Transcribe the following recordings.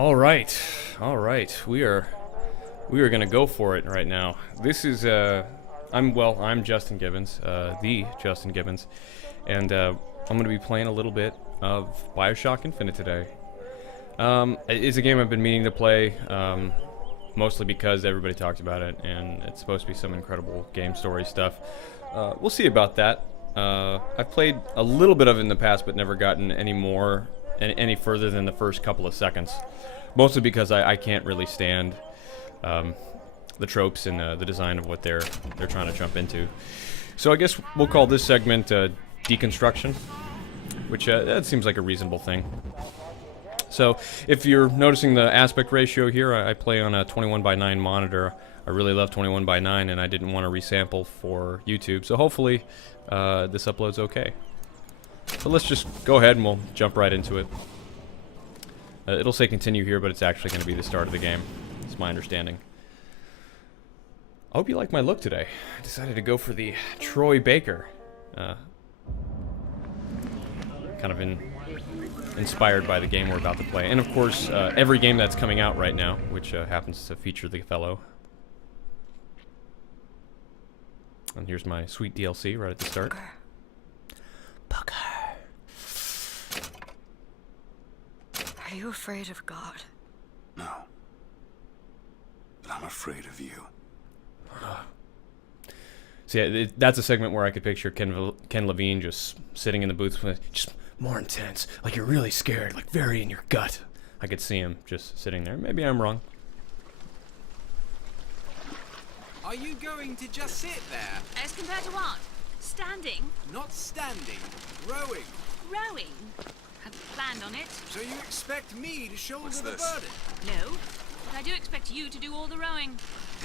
All right, all right. We are gonna go for it right now. This is I'm Justin Gibbons, the Justin Gibbons, and I'm gonna be playing a little bit of Bioshock Infinite today. It's a game I've been meaning to play, mostly because everybody talks about it, and it's supposed to be some incredible game story stuff. We'll see about that. I've played a little bit of it in the past, but never gotten any further than the first couple of seconds. Mostly because I can't really stand the tropes and the design of what they're trying to jump into. So I guess we'll call this segment Deconstruction, which that seems like a reasonable thing. So if you're noticing the aspect ratio here, I play on a 21:9 monitor. I really love 21:9, and I didn't want to resample for YouTube, so hopefully this uploads okay. So let's just go ahead and we'll jump right into it. It'll say continue here, but it's actually going to be the start of the game. That's my understanding. I hope you like my look today. I decided to go for the Troy Baker. Kind of inspired by the game we're about to play. And of course, every game that's coming out right now, which happens to feature the fellow. And here's my sweet DLC right at the start. Booker. Are you afraid of God? No. But I'm afraid of you. So yeah, that's a segment where I could picture Ken Levine just sitting in the booth with just more intense, like you're really scared, like very in your gut. I could see him just sitting there. Maybe I'm wrong. Are you going to just sit there? As compared to what? Standing? Not standing, rowing. Rowing? Hadn't planned on it. So you expect me to shoulder What's the this? burden? No, but I do expect you to do all the rowing.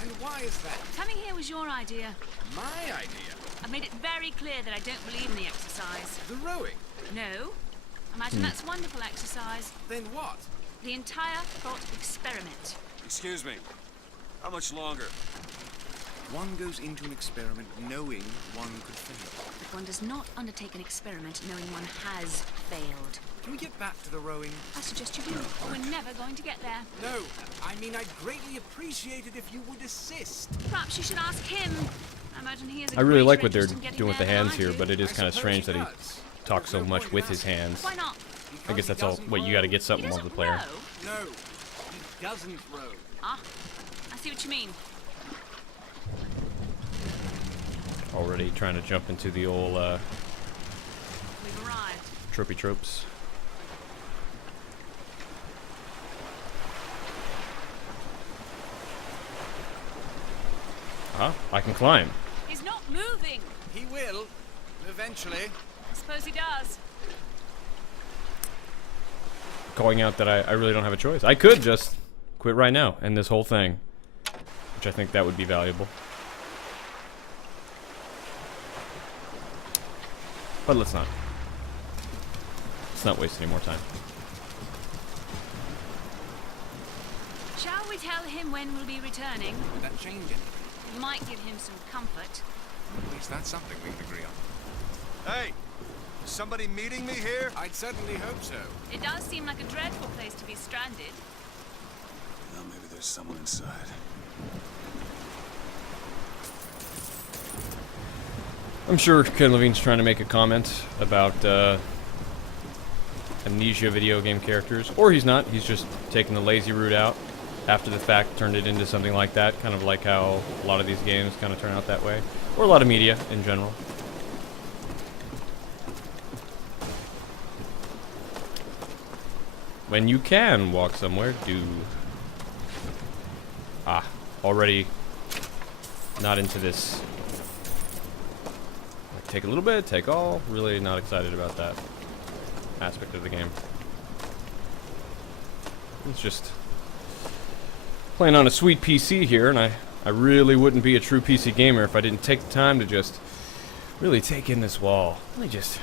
And why is that? Coming here was your idea. My idea? I've made it very clear that I don't believe in the exercise. The rowing? No. Imagine that's a wonderful exercise. Then what? The entire thought experiment. Excuse me. How much longer? One goes into an experiment knowing one could fail. But one does not undertake an experiment knowing one has failed. Can we get back to the rowing? I suggest you do, or we're never going to get there. No, I mean I'd greatly appreciate it if you would assist. Perhaps you should ask him. I imagine he has a I really greater like what they're interest in getting doing with the there than hands I here, do. but it is I kind of suppose strange that he does. talks so No much point with in his asking. hands. Why not? I guess that's all. What you got to get He something doesn't multiplayer. row. No, he doesn't row. Ah, I see what you mean. Already trying to jump into the old We've arrived. tropey tropes. I can climb. He's not moving. He will, eventually. I suppose he does. Calling out that I really don't have a choice. I could just quit right now, end this whole thing. Which I think that would be valuable. But let's not. Let's not waste any more time. Shall we tell him when we'll be returning? Would that change anything? It might give him some comfort. At least that's something we can agree on. Hey! Is somebody meeting me here? I'd certainly hope so. It does seem like a dreadful place to be stranded. Well, maybe there's someone inside. I'm sure Ken Levine's trying to make a comment about amnesia video game characters. Or he's not. He's just taking the lazy route out. After the fact, turned it into something like that. Kind of like how a lot of these games kind of turn out that way. Or a lot of media in general. When you can walk somewhere, do. Already not into this. Take a little bit, take all. Really not excited about that aspect of the game. It's just playing on a sweet PC here, and I really wouldn't be a true PC gamer if I didn't take the time to just really take in this wall. Let me just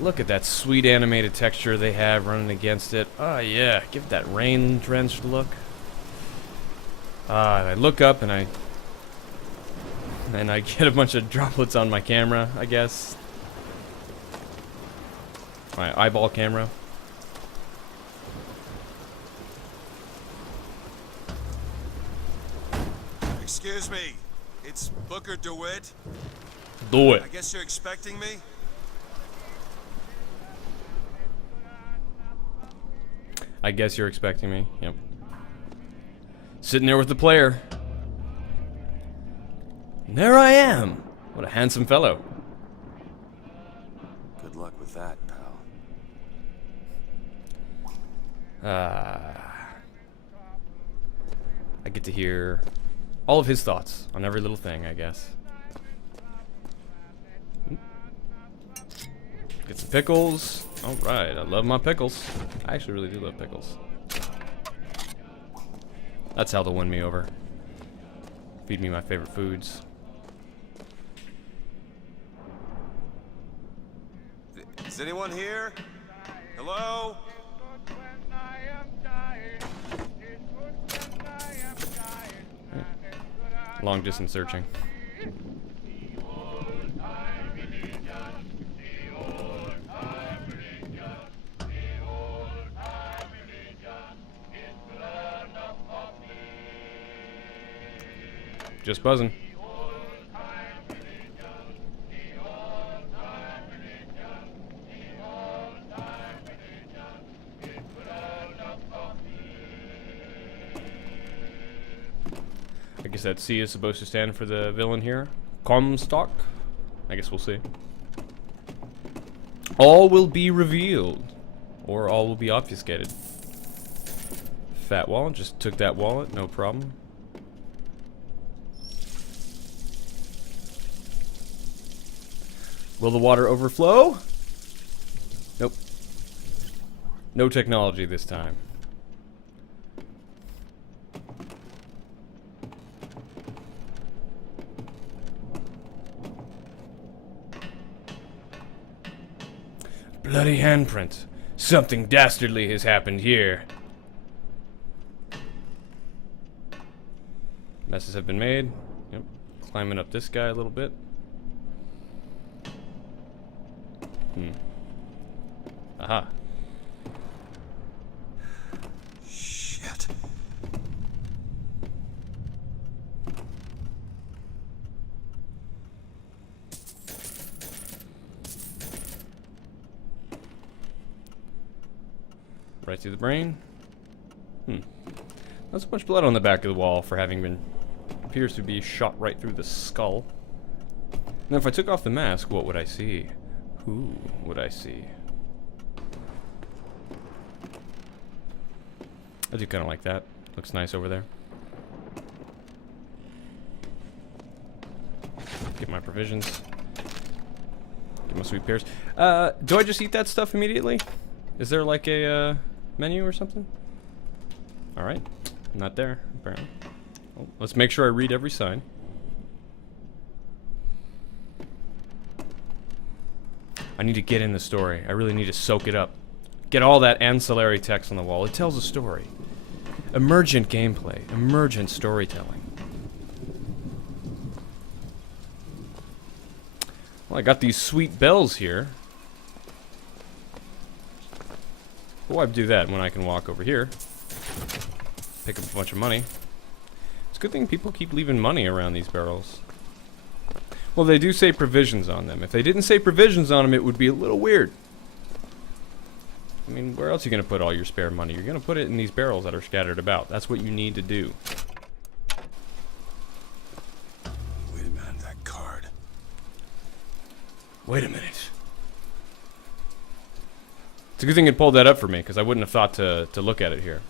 look at that sweet animated texture they have running against it. Oh yeah, give it that rain-drenched look. I look up and I get a bunch of droplets on my camera, I guess. My eyeball camera. Excuse me. It's Booker DeWitt. Do it. I guess you're expecting me? I guess you're expecting me. Yep. Sitting there with the player. And there I am. What a handsome fellow. Good luck with that, pal. I get to hear all of his thoughts on every little thing, I guess. Get some pickles. All right, I love my pickles. I actually really do love pickles. That's how they'll win me over. Feed me my favorite foods. Is anyone here? Hello? Long distance searching. Just buzzing. I guess that C is supposed to stand for the villain here. Comstock? I guess we'll see. All will be revealed. Or all will be obfuscated. Fat wallet, just took that wallet, no problem. Will the water overflow? Nope. No technology this time. Bloody handprint. Something dastardly has happened here. Messes have been made. Yep. Climbing up this guy a little bit. Aha. Shit. Right through the brain. Not so much blood on the back of the wall for having been... appears to be shot right through the skull. Now if I took off the mask, what would I see? Who would I see? I do kind of like that. Looks nice over there. Get my provisions. Get my sweet pears. Do I just eat that stuff immediately? Is there like a menu or something? Alright. Not there, apparently. Well, let's make sure I read every sign. I need to get in the story. I really need to soak it up. Get all that ancillary text on the wall. It tells a story. Emergent gameplay. Emergent storytelling. Well, I got these sweet bells here. Why do that when I can walk over here? Pick up a bunch of money. It's a good thing people keep leaving money around these barrels. Well, they do say provisions on them. If they didn't say provisions on them, it would be a little weird. I mean, where else are you going to put all your spare money? You're going to put it in these barrels that are scattered about. That's what you need to do. Wait a minute, that card. Wait a minute. It's a good thing it pulled that up for me, because I wouldn't have thought to look at it here.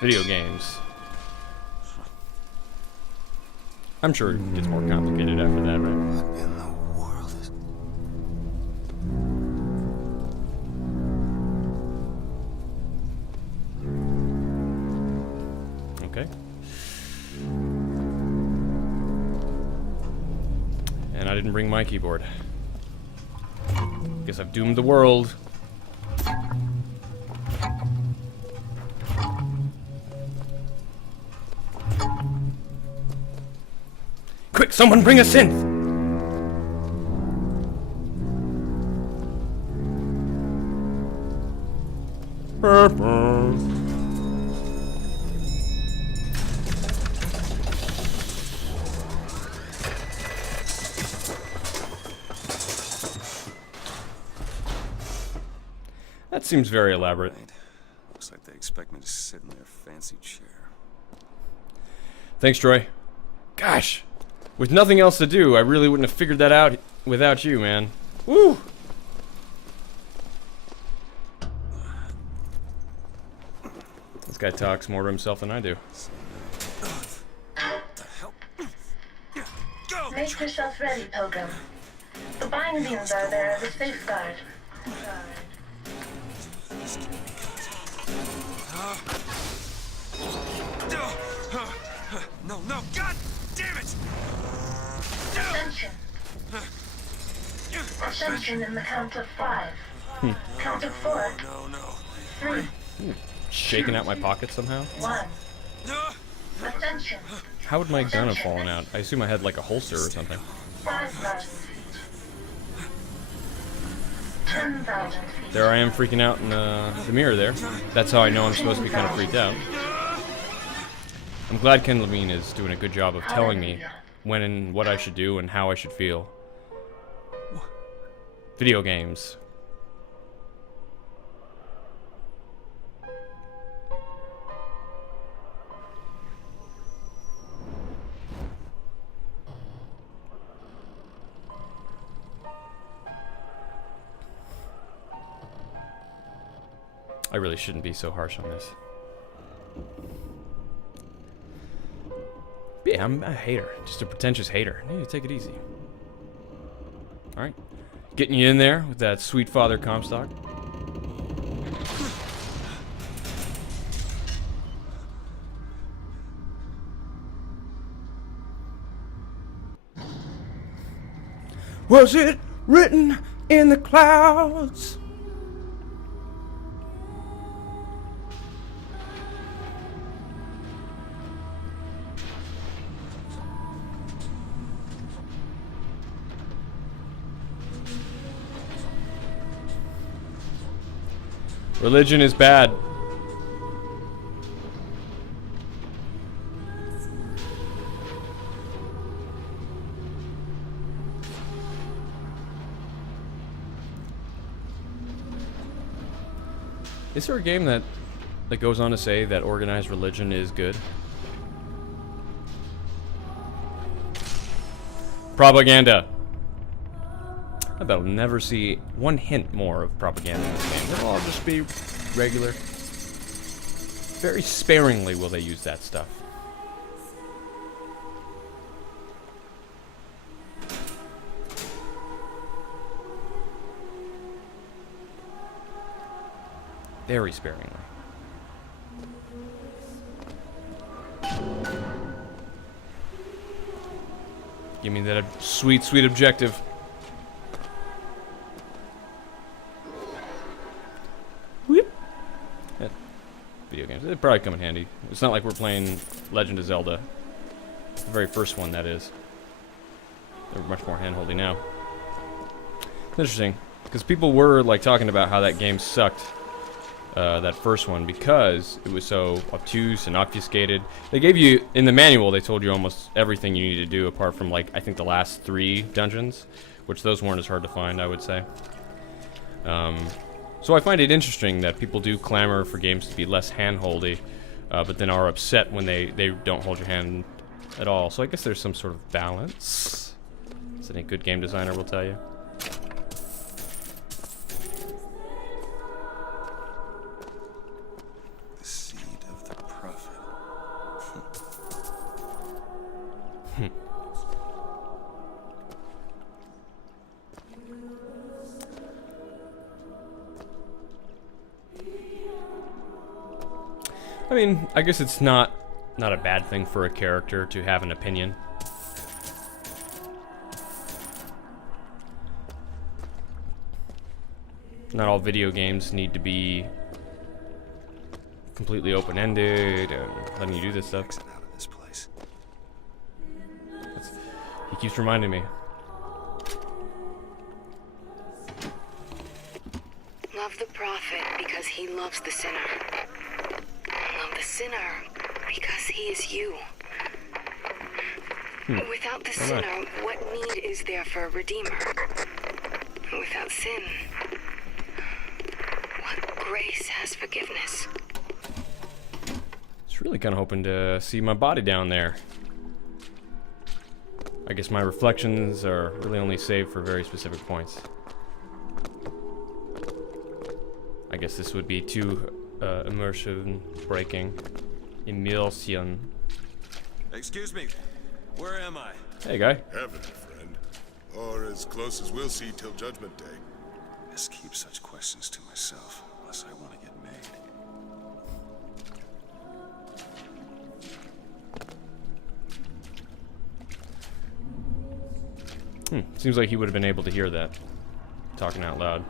Video games. I'm sure it gets more complicated after that, right? What in the world is... Okay. And I didn't bring my keyboard. Guess I've doomed the world. Quick, someone bring a synth! Purple. That seems very elaborate. Right. Looks like they expect me to sit in their fancy chair. Thanks, Troy. Gosh, with nothing else to do, I really wouldn't have figured that out without you, man. Woo! This guy talks more to himself than I do. Make yourself ready, Pilgrim. The bindings are there as a safeguard. No, God damn it! Ascension. Ascension in the count of 5. Count of 4. No. 3. Shaking out my pocket somehow? 1. Ascension. How would my gun have fallen out? I assume I had like a holster or something. 5,000 feet. 10,000 feet. There I am freaking out in the mirror there. That's how I know I'm supposed to be kind of freaked out. I'm glad Ken Levine is doing a good job of telling me when and what I should do and how I should feel. Video games. I really shouldn't be so harsh on this. But yeah, I'm a hater. Just a pretentious hater. I need to take it easy. Alright. Getting you in there with that sweet father Comstock. Was it written in the clouds? Religion is bad. Is there a game that goes on to say that organized religion is good? Propaganda. I bet I'll never see one hint more of propaganda in this game. It'll all just be regular. Very sparingly will they use that stuff. Very sparingly. Give me that sweet, sweet objective. Video games. It'd probably come in handy. It's not like we're playing Legend of Zelda. The very first one, that is. They're much more handholdy now. It's interesting, because people were like talking about how that game sucked, that first one, because it was so obtuse and obfuscated. They gave you, in the manual, they told you almost everything you need to do, apart from like, I think the last 3 dungeons, which those weren't as hard to find, I would say. So I find it interesting that people do clamor for games to be less handholdy, but then are upset when they don't hold your hand at all. So I guess there's some sort of balance, as any good game designer will tell you. The seed of the prophet. I mean, I guess it's not a bad thing for a character to have an opinion. Not all video games need to be completely open-ended and letting you do this stuff. Exit out of this place. He keeps reminding me. Love the prophet because he loves the sinner. Love the sinner because he is you. Without the sinner, what need is there for a redeemer? Without sin, what grace has forgiveness. Just really kind of hoping to see my body down there. I guess my reflections are really only saved for very specific points. I guess this would be too immersion breaking. Immersion. Excuse me, where am I? Hey, guy. Heaven, friend. Or as close as we'll see till Judgment Day. Just keep such questions to myself, unless I want to get made. Seems like he would have been able to hear that. Talking out loud.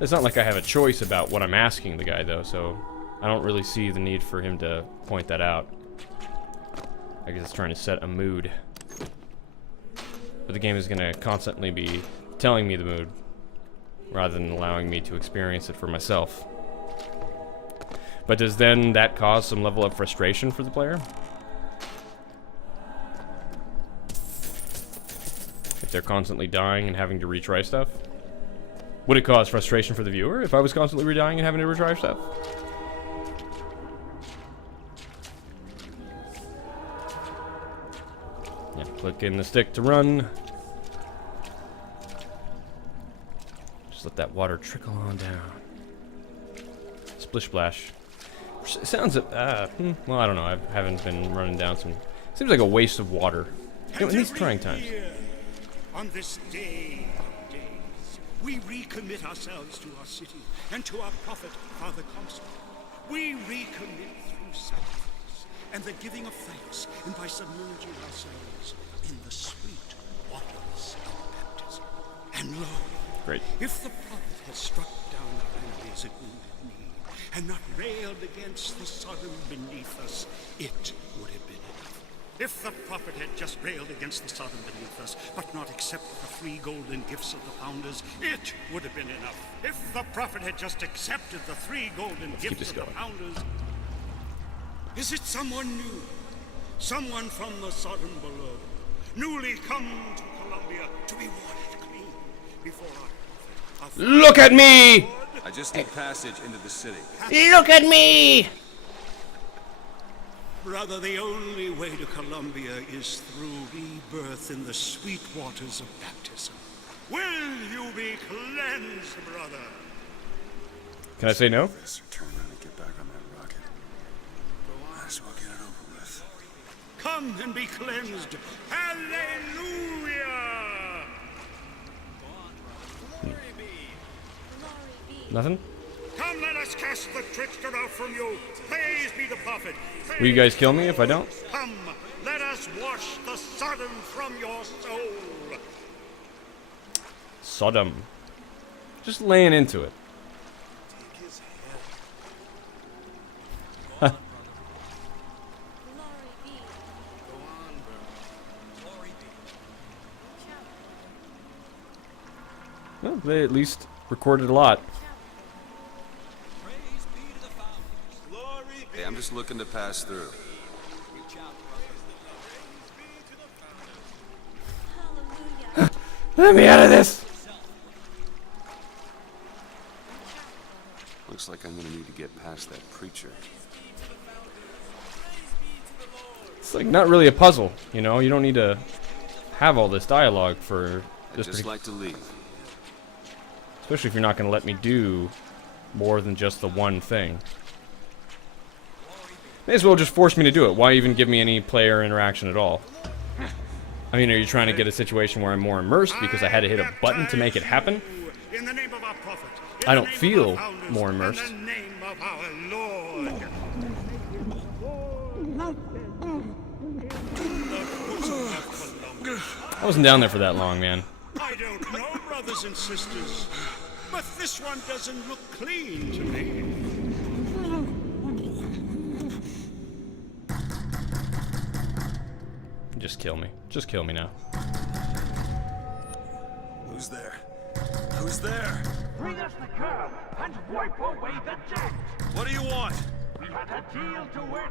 It's not like I have a choice about what I'm asking the guy, though, so I don't really see the need for him to point that out. I guess it's trying to set a mood. But the game is going to constantly be telling me the mood, rather than allowing me to experience it for myself. But does then that cause some level of frustration for the player? If they're constantly dying and having to retry stuff? Would it cause frustration for the viewer if I was constantly redying and having to retry stuff? Yeah, click in the stick to run. Just let that water trickle on down. Splish splash. Sounds, well, I don't know. I haven't been running down some... Seems like a waste of water. You know, in these trying times. On this day of days, we recommit ourselves to our city and to our prophet, Father Constant. We recommit through sacrifice and the giving of thanks, and by submerging ourselves in the sweet waters of baptism. And lo, Great. if the prophet had struck down our enemies at wounded knee and not railed against the Sodom beneath us, it would have been enough. If the prophet had just railed against the Sodom beneath us, but not accepted the 3 golden gifts of the founders, it would have been enough. If the prophet had just accepted the 3 golden gifts of the founders... Is it someone new? Someone from the Sodom below, newly come to Columbia to be washed clean before our prophet? Look at me! I just need passage into the city. Look at me! Brother, the only way to Columbia is through rebirth in the sweet waters of baptism. Will you be cleansed, brother? Can I say no? This or turn around and get back on that rocket. Might as well get it over with. Come and be cleansed. Hallelujah! Nothing? Come, let us cast the trickster out from you. Praise be the prophet. Praise Will you guys kill me if I don't? Come, let us wash the Sodom from your soul. Sodom. Just laying into it. Well, they at least recorded a lot. Hey, I'm just looking to pass through. Let me out of this! Looks like I'm gonna need to get past that preacher. It's like not really a puzzle, you know? You don't need to have all this dialogue for I'd this. just like to leave. Especially if you're not going to let me do more than just the one thing. May as well just force me to do it. Why even give me any player interaction at all? I mean, are you trying to get a situation where I'm more immersed because I had to hit a button to make it happen? In the name of our prophet, I don't feel more immersed. in the name of our Lord. I wasn't down there for that long, man. I don't know, brothers and sisters, but this one doesn't look clean to me. Just kill me. Just kill me now. Who's there? Who's there? Bring us the curb and wipe away the debt. What do you want? We had a deal to it.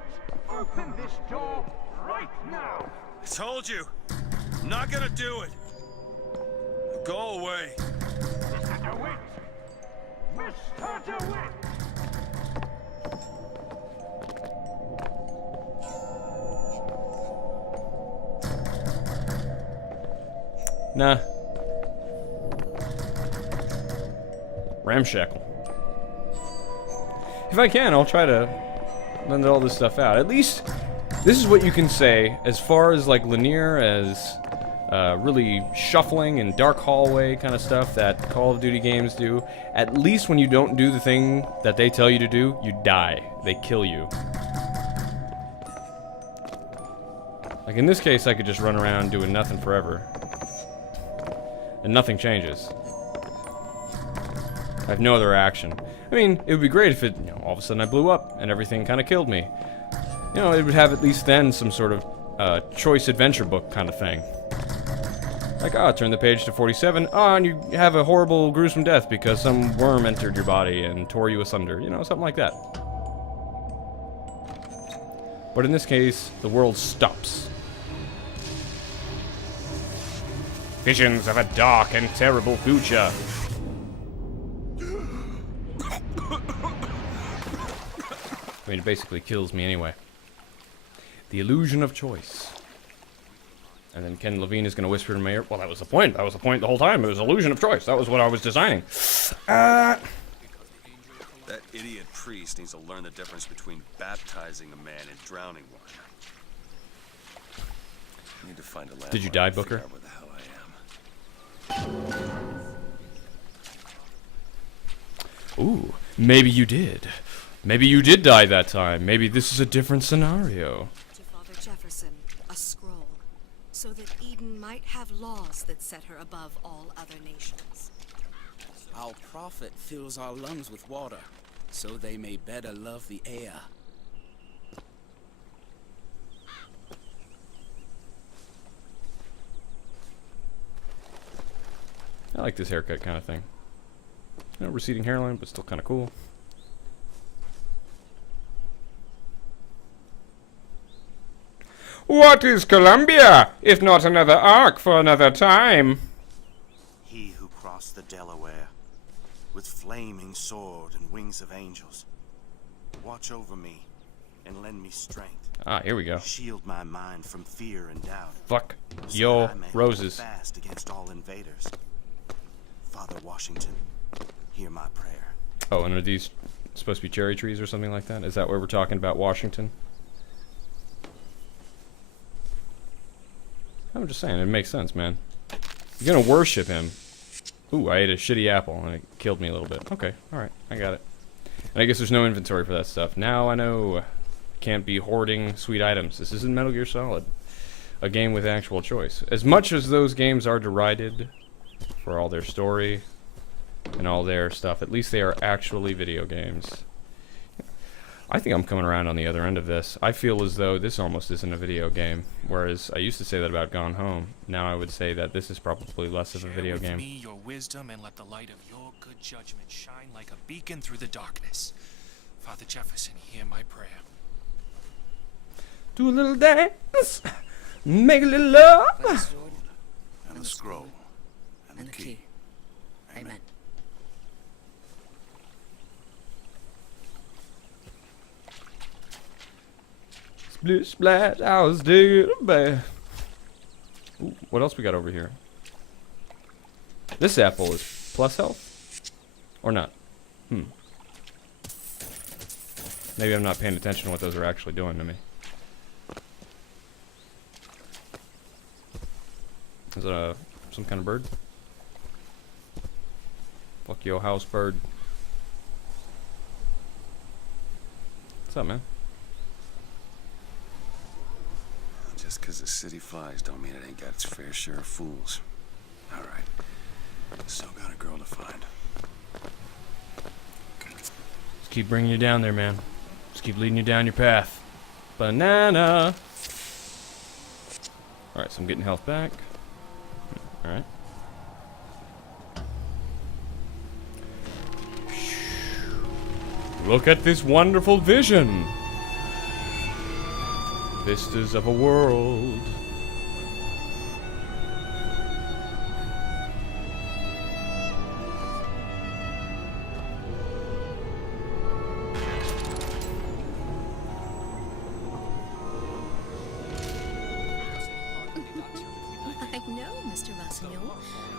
Open this door right now. I told you. I'm not gonna do it. Go away. This had to wait. Mr. DeWitt! Nah. Ramshackle. If I can, I'll try to blend all this stuff out. At least, this is what you can say as far as like linear as really shuffling and dark hallway kind of stuff that Call of Duty games do. At least when you don't do the thing that they tell you to do, you die. They kill you. Like in this case, I could just run around doing nothing forever. And nothing changes. I have no other action. I mean, it would be great if it, you know, all of a sudden I blew up and everything kind of killed me. You know, it would have at least then some sort of choice adventure book kind of thing. Like, turn the page to 47. And you have a horrible, gruesome death because some worm entered your body and tore you asunder. You know, something like that. But in this case, the world stops. Visions of a dark and terrible future. I mean, it basically kills me anyway. The illusion of choice. And then Ken Levine is going to whisper to my ear, well, that was the point. That was the point the whole time. It was illusion of choice. That was what I was designing. That idiot priest needs to learn the difference between baptizing a man and drowning one. I need to find a landmark. Did you die, Booker? Where the hell I am. Ooh, maybe you did. Maybe you did die that time. Maybe this is a different scenario. To Father Jefferson, a scroll, so that Eden might have laws that set her above all other nations. Our prophet fills our lungs with water, so they may better love the air. I like this haircut kind of thing. You know, receding hairline, but still kind of cool. What is Columbia, if not another ark for another time? He who crossed the Delaware, with flaming sword and wings of angels, watch over me and lend me strength. Ah, here we go. Shield my mind from fear and doubt. Fuck so yo, that I may roses. hold fast against all invaders. Father Washington, hear my prayer. Oh, and are these supposed to be cherry trees or something like that? Is that where we're talking about Washington? I'm just saying, it makes sense, man. You're gonna worship him. Ooh, I ate a shitty apple and it killed me a little bit. Okay, alright, I got it. And I guess there's no inventory for that stuff. Now I know. Can't be hoarding sweet items. This isn't Metal Gear Solid. A game with actual choice. As much as those games are derided for all their story and all their stuff, at least they are actually video games. I think I'm coming around on the other end of this. I feel as though this almost isn't a video game, whereas I used to say that about Gone Home. Now I would say that this is probably less of a video game. Share with me your wisdom and let the light of your good judgment shine like a beacon through the darkness. Father Jefferson, hear my prayer. Do a little dance, make a little love. And the scroll. And the key. Amen. Splish splash, I was digging a bath. Ooh, what else we got over here? This apple is plus health? Or not? Maybe I'm not paying attention to what those are actually doing to me. Is it some kind of bird? Fuck your house, bird. What's up, man? Just because the city flies don't mean it ain't got its fair share of fools. Alright. Still got a girl to find. Just keep bringing you down there, man. Just keep leading you down your path. Banana! Alright, so I'm getting health back. Alright. Look at this wonderful vision! Vistas of a world.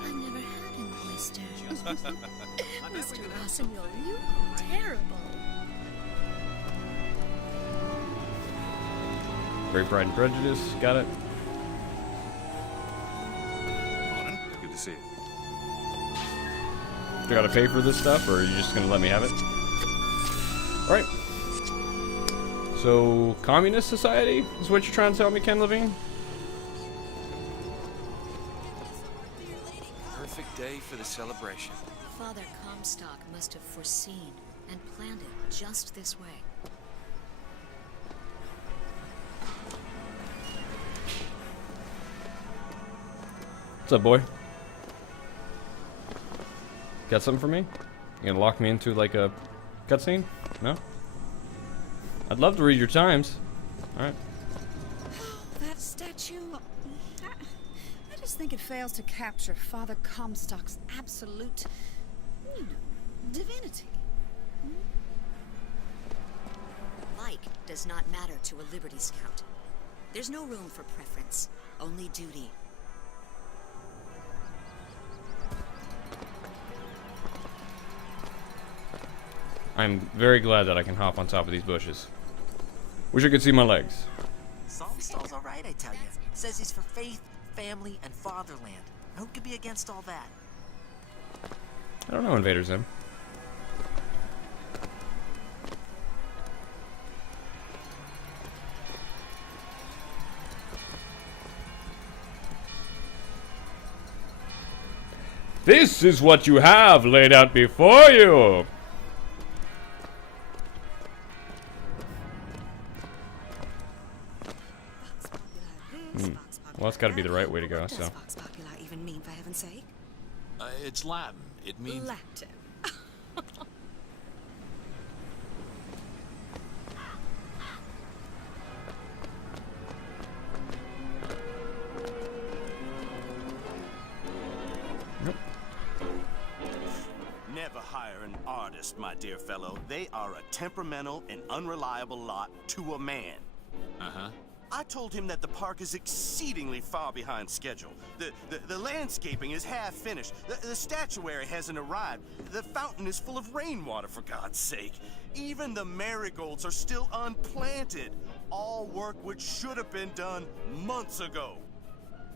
I've never had an oyster. Mr. Rossignol, you are terrible. Great Pride and Prejudice, got it. Good to see you. Do I gotta pay for this stuff, or are you just gonna let me have it? Alright. So, Communist Society is what you're trying to tell me, Ken Levine? Perfect day for the celebration. Father Comstock must have foreseen and planned it just this way. What's up, boy? Got something for me? You gonna lock me into, like, a cutscene? No? I'd love to read your times. Alright. That statue... I just think it fails to capture Father Comstock's absolute, divinity. Like does not matter to a Liberty Scout. There's no room for preference, only duty. I'm very glad that I can hop on top of these bushes. Wish I could see my legs. Saltonstall's alright, I tell you. Says he's for faith, family, and fatherland. Who could be against all that? I don't know Invader Zim. This is what you have laid out before you! Well, it's got to be the right way to go, so. Vox Populi even mean, for heaven's sake? It's Latin. It means... Latin. Never hire an artist, my dear fellow. They are a temperamental and unreliable lot to a man. Uh-huh. I told him that the park is exceedingly far behind schedule. The landscaping is half finished. The statuary hasn't arrived. The fountain is full of rainwater, for God's sake. Even the marigolds are still unplanted. All work which should have been done months ago.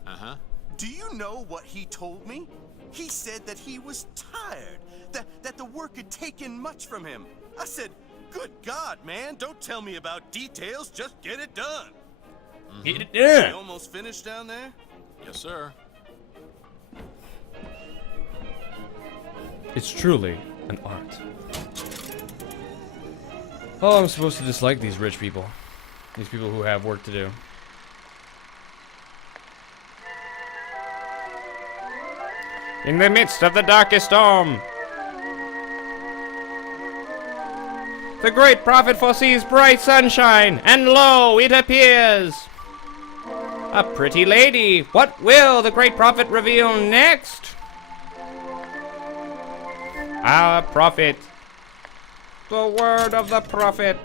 Uh-huh. Do you know what he told me? He said that he was tired, that the work had taken much from him. I said, good God, man, don't tell me about details, just get it done. Get it done. You almost finished down there? Yes, sir. It's truly an art. Oh, I'm supposed to dislike these rich people. These people who have work to do. In the midst of the darkest storm, the great prophet foresees bright sunshine, and lo, it appears! A pretty lady. What will the great prophet reveal next? Our prophet. The word of the prophet.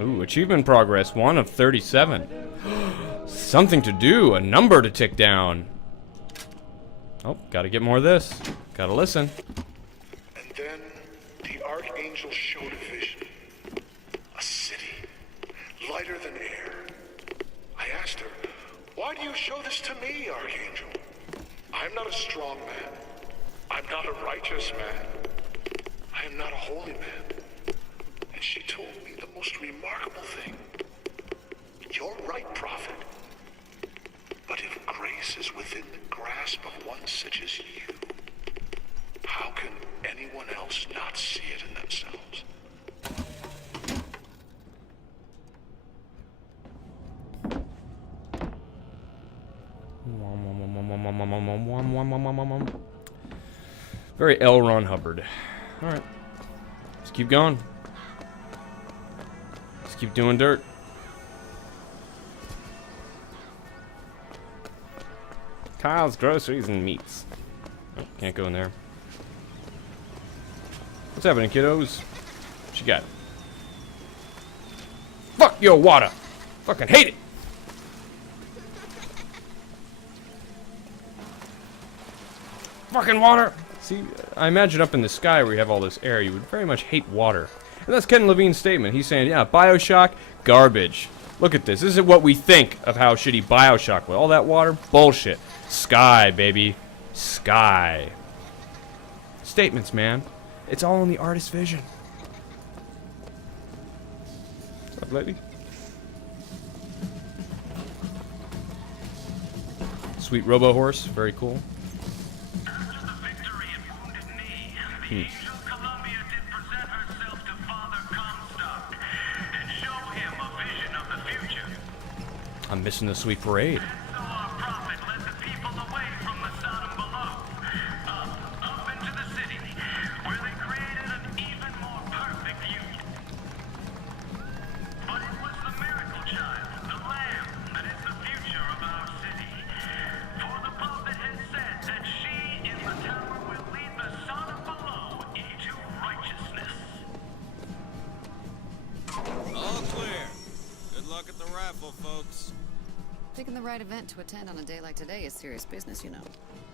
Ooh, achievement progress, 1 of 37. Something to do, a number to tick down. Oh, gotta get more of this. Gotta listen. And then the Archangel showed a vision. A city, lighter than air. I asked her, why do you show this to me, Archangel? I'm not a strong man. I'm not a righteous man. I am not a holy man. And she told me the most remarkable thing. You're right, prophet. But if grace is within the grasp of one such as you, how can anyone else not see it in themselves? Very L. Ron Hubbard. Alright. Let's keep going. Let's keep doing dirt. Kyle's groceries and meats. Oh, can't go in there. What's happening, kiddos? What you got? Fuck your water! Fucking hate it! Fucking water! See, I imagine up in the sky where you have all this air, you would very much hate water. And that's Ken Levine's statement. He's saying, yeah, Bioshock, garbage. Look at this. This is what we think of how shitty Bioshock was. All that water, bullshit. Sky, baby. Sky. Statements, man. It's all in the artist's vision. What's up, lady? Sweet robo horse, very cool. I'm missing the sweet parade. All clear. Good luck at the raffle, folks. Picking the right event to attend on a day like today is serious business, you know.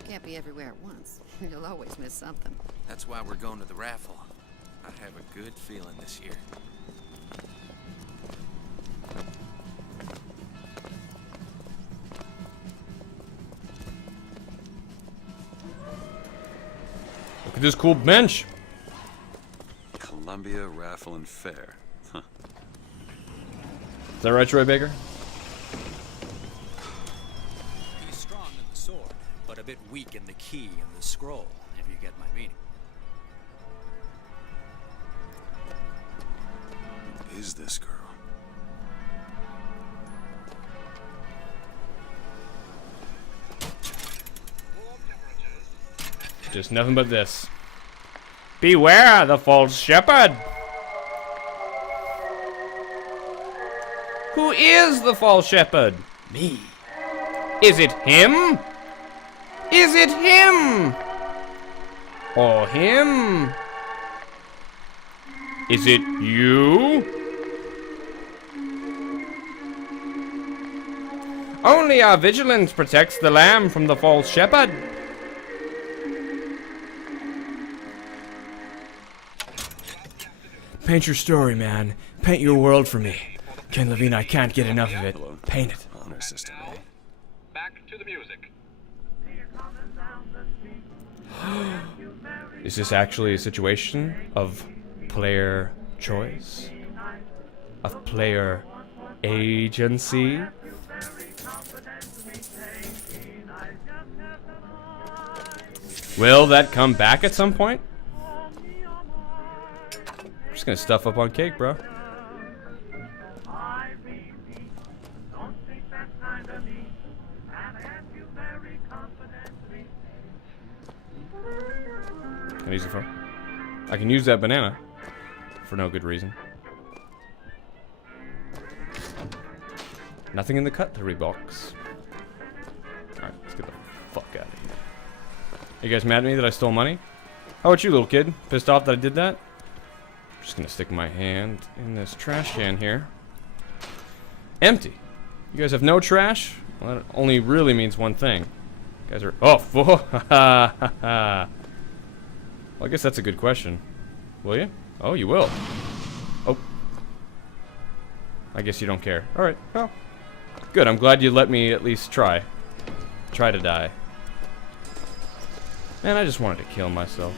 Can't be everywhere at once. You'll always miss something. That's why we're going to the raffle. I have a good feeling this year. Look at this cool bench. Columbia Raffle and Fair. Huh. Is that right, Troy Baker? He's strong in the sword, but a bit weak in the key and the scroll, if you get my meaning. Who is this girl? Just nothing but this. Beware the false shepherd! Who is the false shepherd? Me. Is it him? Is it him? Or him? Is it you? Only our vigilance protects the lamb from the false shepherd. Paint your story, man. Paint your world for me. Ken Levine, I can't get enough of it. Paint it. Honor system, eh? Back to the music. Is this actually a situation of player choice? Of player agency? Will that come back at some point? I'm just gonna stuff up on cake, bro. Can I use it for? I can use that banana for no good reason. Nothing in the cutlery box. Alright, let's get the fuck out of here. Are you guys mad at me that I stole money? How about you, little kid? Pissed off that I did that? I'm just gonna stick my hand in this trash can here. Empty. You guys have no trash? Well, that only really means one thing. You guys are... Oh, well, I guess that's a good question. Will you? Oh, you will. Oh. I guess you don't care. Alright, well. Good, I'm glad you let me at least try. Try to die. Man, I just wanted to kill myself.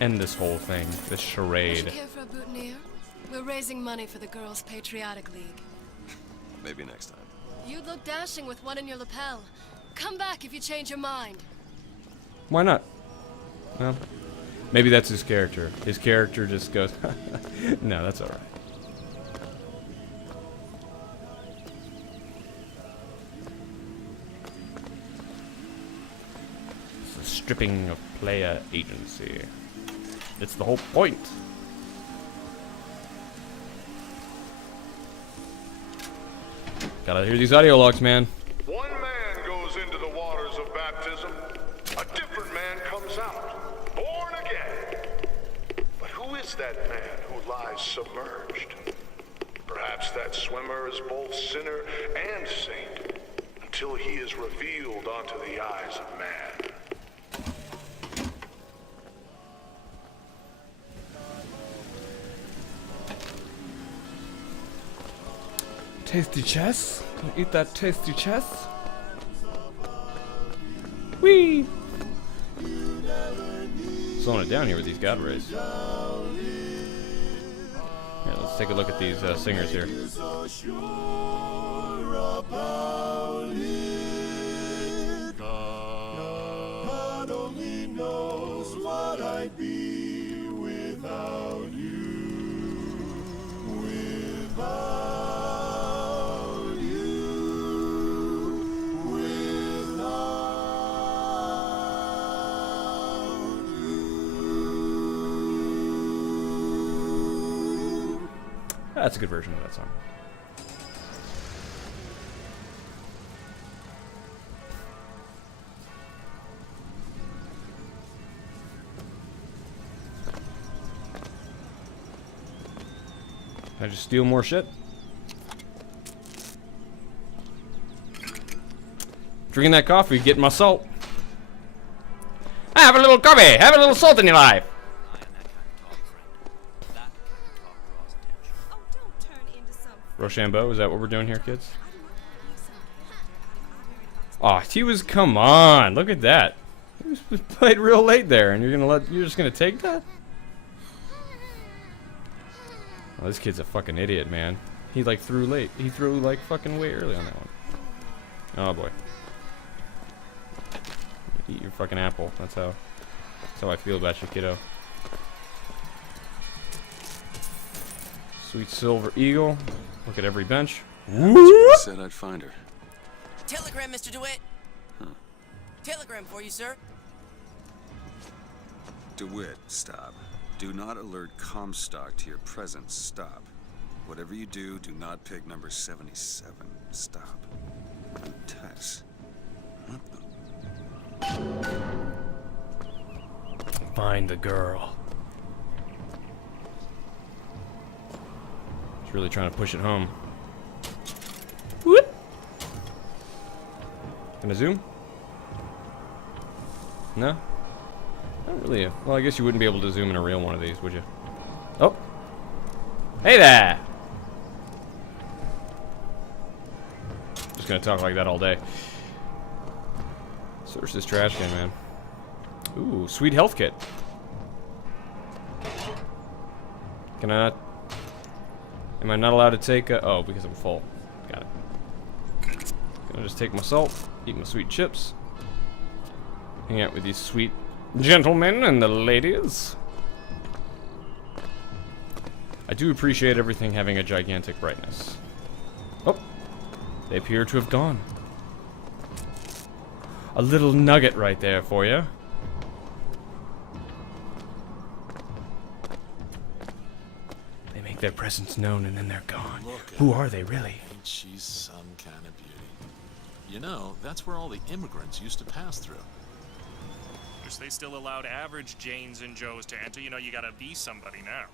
End this whole thing. This charade. Would you care for a boutonniere? We're raising money for the Girls' Patriotic League. Maybe next time. You'd look dashing with one in your lapel. Come back if you change your mind. Why not? Well, maybe that's his character. His character just goes, no, that's alright. It's the stripping of player agency. It's the whole point. Gotta hear these audio logs, man. One man goes into the waters of baptism. A different man comes out, born again. But who is that man who lies submerged? Perhaps that swimmer is both sinner and saint. until he is revealed onto the eyes of man. Tasty chess? Eat that tasty chess? Whee! Slowing it down here with these god rays. Here, let's take a look at these singers here. God only knows what I'd be without you. Without you. Without you. That's a good version of that song. Can I just steal more shit? Drinking that coffee, getting my salt. Have a little coffee, have a little salt in your life. Rochambeau, is that what we're doing here, kids? Aw, he was, come on, look at that. He was played real late there, and you're just gonna take that? Oh, this kid's a fucking idiot, man. He like threw late. He threw like fucking way early on that one. Oh boy. Eat your fucking apple. That's how I feel about you, kiddo. Sweet Silver Eagle. Look at every bench. I said I'd find her. Telegram, Mr. DeWitt. Huh. Telegram for you, sir. DeWitt, stop. Do not alert Comstock to your presence. Stop. Whatever you do, do not pick number 77. Stop. Tess. What the? Find the girl. He's really trying to push it home. Whoop. Gonna zoom? No? Not really. Well, I guess you wouldn't be able to zoom in a real one of these, would you? Oh. Hey there! Just gonna talk like that all day. Search this trash can, man. Ooh, sweet health kit. Can I not? Am I not allowed to take oh, because I'm full. Got it. Gonna just take my salt, eat my sweet chips. Hang out with these sweet gentlemen and the ladies. I do appreciate everything having a gigantic brightness. Oh, they appear to have gone. A little nugget right there for you. They make their presence known and then they're gone. Who are they really? Ain't she some kind of beauty? You know, that's where all the immigrants used to pass through. Wish they still allowed average Janes and Joes to enter. You know, you gotta be somebody now.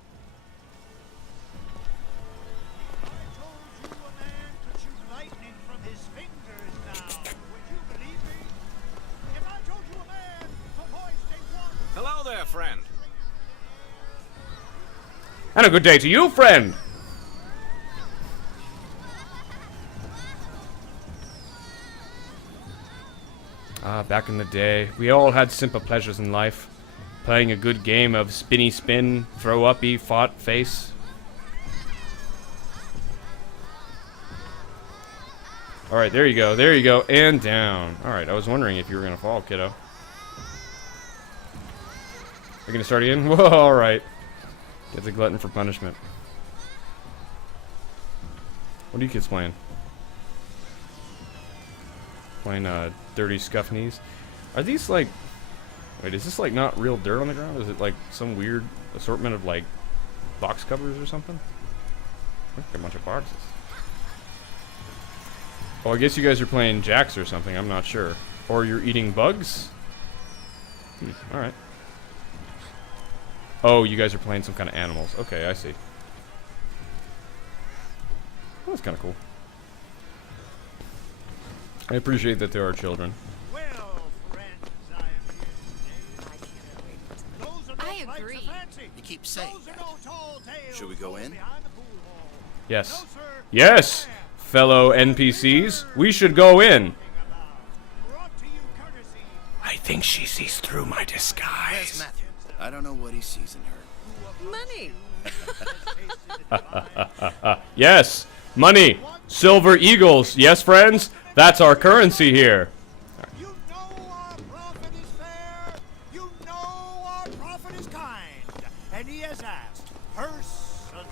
Hello there, friend. And a good day to you, friend. Ah, back in the day, we all had simple pleasures in life. Playing a good game of spinny spin, throw uppy, fought face. Alright, there you go, and down. Alright, I was wondering if you were gonna fall, kiddo. You're gonna start again? Whoa, alright. Get the glutton for punishment. What are you kids playing? Playing dirty scuff knees. Are these like, wait, is this like not real dirt on the ground? Is it like some weird assortment of like box covers or something? Look at a bunch of boxes. Oh, I guess you guys are playing jacks or something, I'm not sure. Or you're eating bugs? Alright. Oh, you guys are playing some kind of animals. Okay, I see. Oh, that's kind of cool. I appreciate that there are children. I agree. You keep saying that. Should we go in? Yes. Yes, fellow NPCs, we should go in. I think she sees through my disguise. I don't know what he sees in her. Money. Yes, money, silver eagles. Yes, friends, that's our currency here. You know our prophet is fair. You know our prophet is kind. And he has asked, personally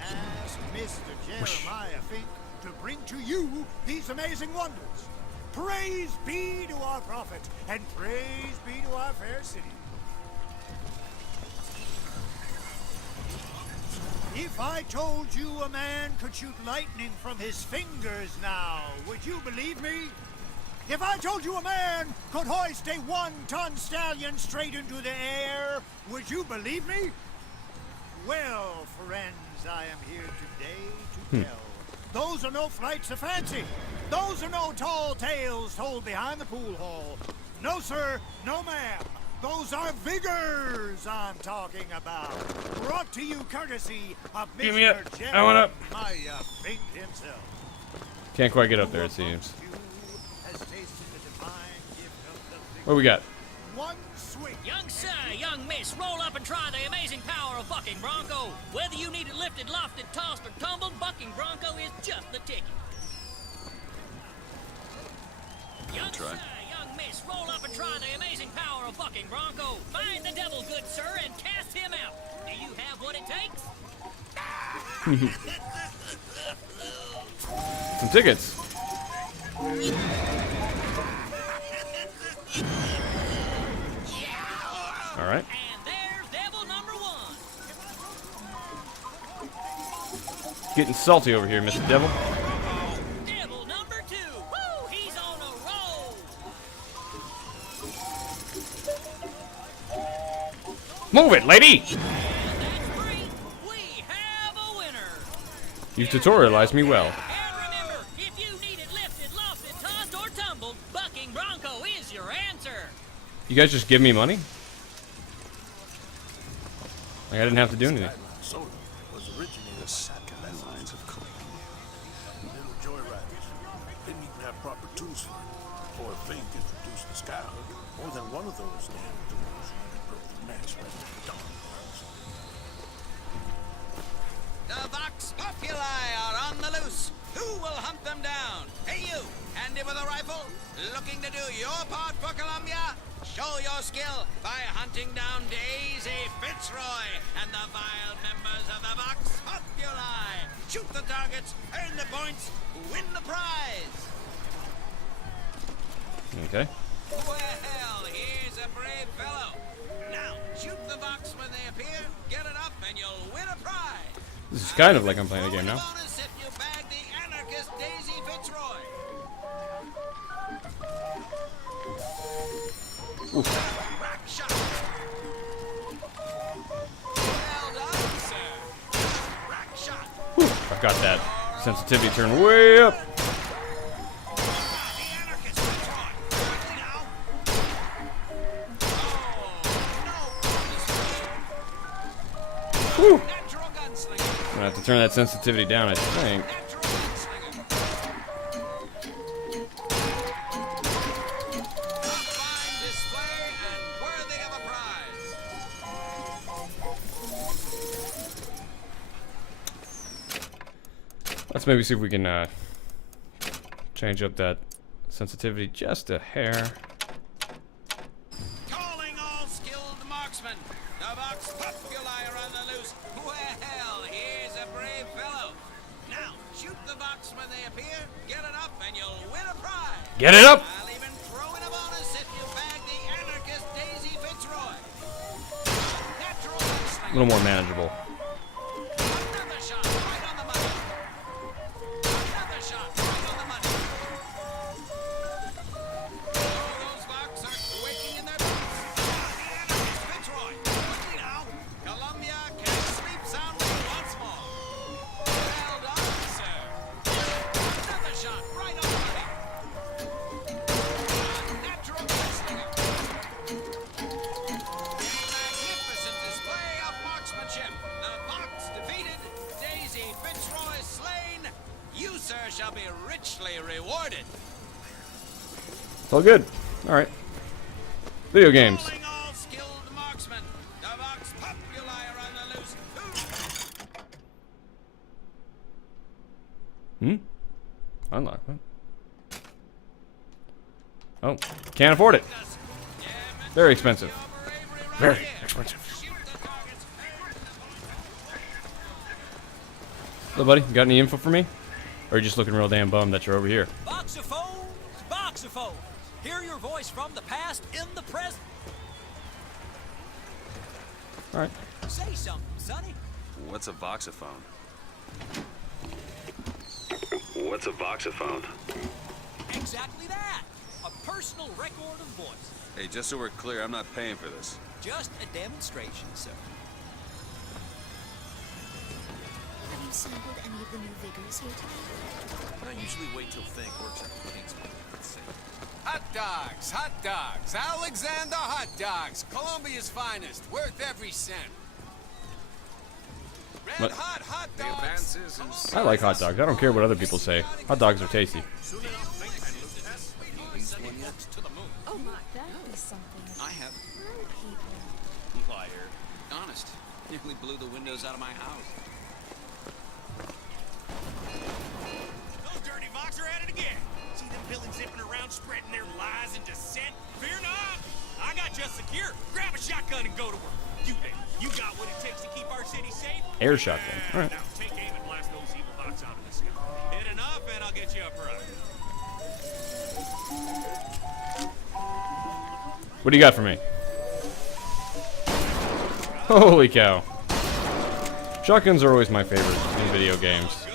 asked Mr. Jeremiah Fink to bring to you these amazing wonders. Praise be to our prophet, and praise be to our fair city. If I told you a man could shoot lightning from his fingers now, would you believe me? If I told you a man could hoist a 1-ton stallion straight into the air, would you believe me? Well, friends, I am here today to tell. Those are no flights of fancy. Those are no tall tales told behind the pool hall. No, sir, no, ma'am. Those are vigors I'm talking about. Brought to you courtesy of Mr. Give me up. I want up. Jeremiah Fink himself. Can't quite get up there, it seems. What we got? One swing. Young sir, young miss, roll up and try the amazing power of Bucking Bronco. Whether you need it lifted, lofted, tossed, or tumbled, Bucking Bronco is just the ticket. Young sir, young miss, roll up and try the amazing power of Bucking Bronco. Find the devil, good sir, and cast him out. Do you have what it takes? Some tickets. All right. And there's devil number 1. Getting salty over here, Mr. Devil. Devil number 2. Woo, he's on a roll. Move it, lady! And that's 3. We have a winner. You've tutorialized me well. And remember, if you need it lifted, lofted, tossed, or tumbled, Bucking Bronco is your answer. You guys just give me money? Like I didn't have to do anything. Soda was originated by guidelines of collecting. Little joyriders didn't even have proper tools for it. Before Fink introduced the Skyhook, more than one of those damn tools had a perfect match with the dog. The Vox Populi are on the loose. Who will hunt them down? Hey you, handy with a rifle? Looking to do your part for Columbia? Show your skill by hunting down Daisy Fitzroy and the vile members of the Vox Populi. Shoot the targets, earn the points, win the prize. Okay. Well, here's a brave fellow. Now, shoot the Vox when they appear, get it up, and you'll win a prize. This is kind of like I'm playing a game now. Bonus if you bag the anarchist Daisy Fitzroy. Oof. Rack shot. Well done, sir. Rack shot. Whew, I've got that sensitivity turned way up. Whew. I'm gonna have to turn that sensitivity down, I think. Let's maybe see if we can change up that sensitivity just a hair. Calling all skilled marksmen. The Vox Populi are on the loose. Well, here's a brave fellow. Now, shoot the Vox when they appear, get it up, and you'll win a prize. Get it up! I'll even throw in a bonus if you bag the anarchist Daisy Fitzroy. Natural A little more manageable. Another shot right on the money. Another shot right on the money. Oh, those Vox are quaking in their boots. The anarchist Fitzroy. Quickly now. Columbia can sleep soundly once more. Well done, sir. Another shot right on the money. all good. All right. Video games. All skilled marksmen. The Vox Populi are on the loose. Unlock. What? Oh, can't afford it. Very expensive. Very expensive. Hello, buddy. Got any info for me? Or are you just looking real damn bummed that you're over here? Boxophones, boxophones. Hear your voice from the past in the present. All right. Say something, Sonny. What's a voxophone? What's a voxophone? Exactly that. A personal record of voice. Hey, just so we're clear, I'm not paying for this. Just a demonstration, sir. Have you sampled any of the new vigors here today? I usually wait till Fink works at the King's Club. Let's see. Hot dogs, Alexander hot dogs, Colombia's finest, worth every cent. Red What? hot dogs. I like hot dogs. I don't care what other people say. Hot dogs are tasty. Oh my, that is something. I have. People. Liar. Honest. Nearly blew the windows out of my house. Those dirty Vox are at it again. See them villains zipping around, spreading their lies and dissent? Fear not. I got just secure. Grab a shotgun and go to work. You there. You got what it takes to keep our city safe? Air shotgun. All right. Now take aim and blast those evil Vox out of the sky. Hit enough and I'll get you a prize. What do you got for me? Holy cow. Shotguns are always my favorite in video games.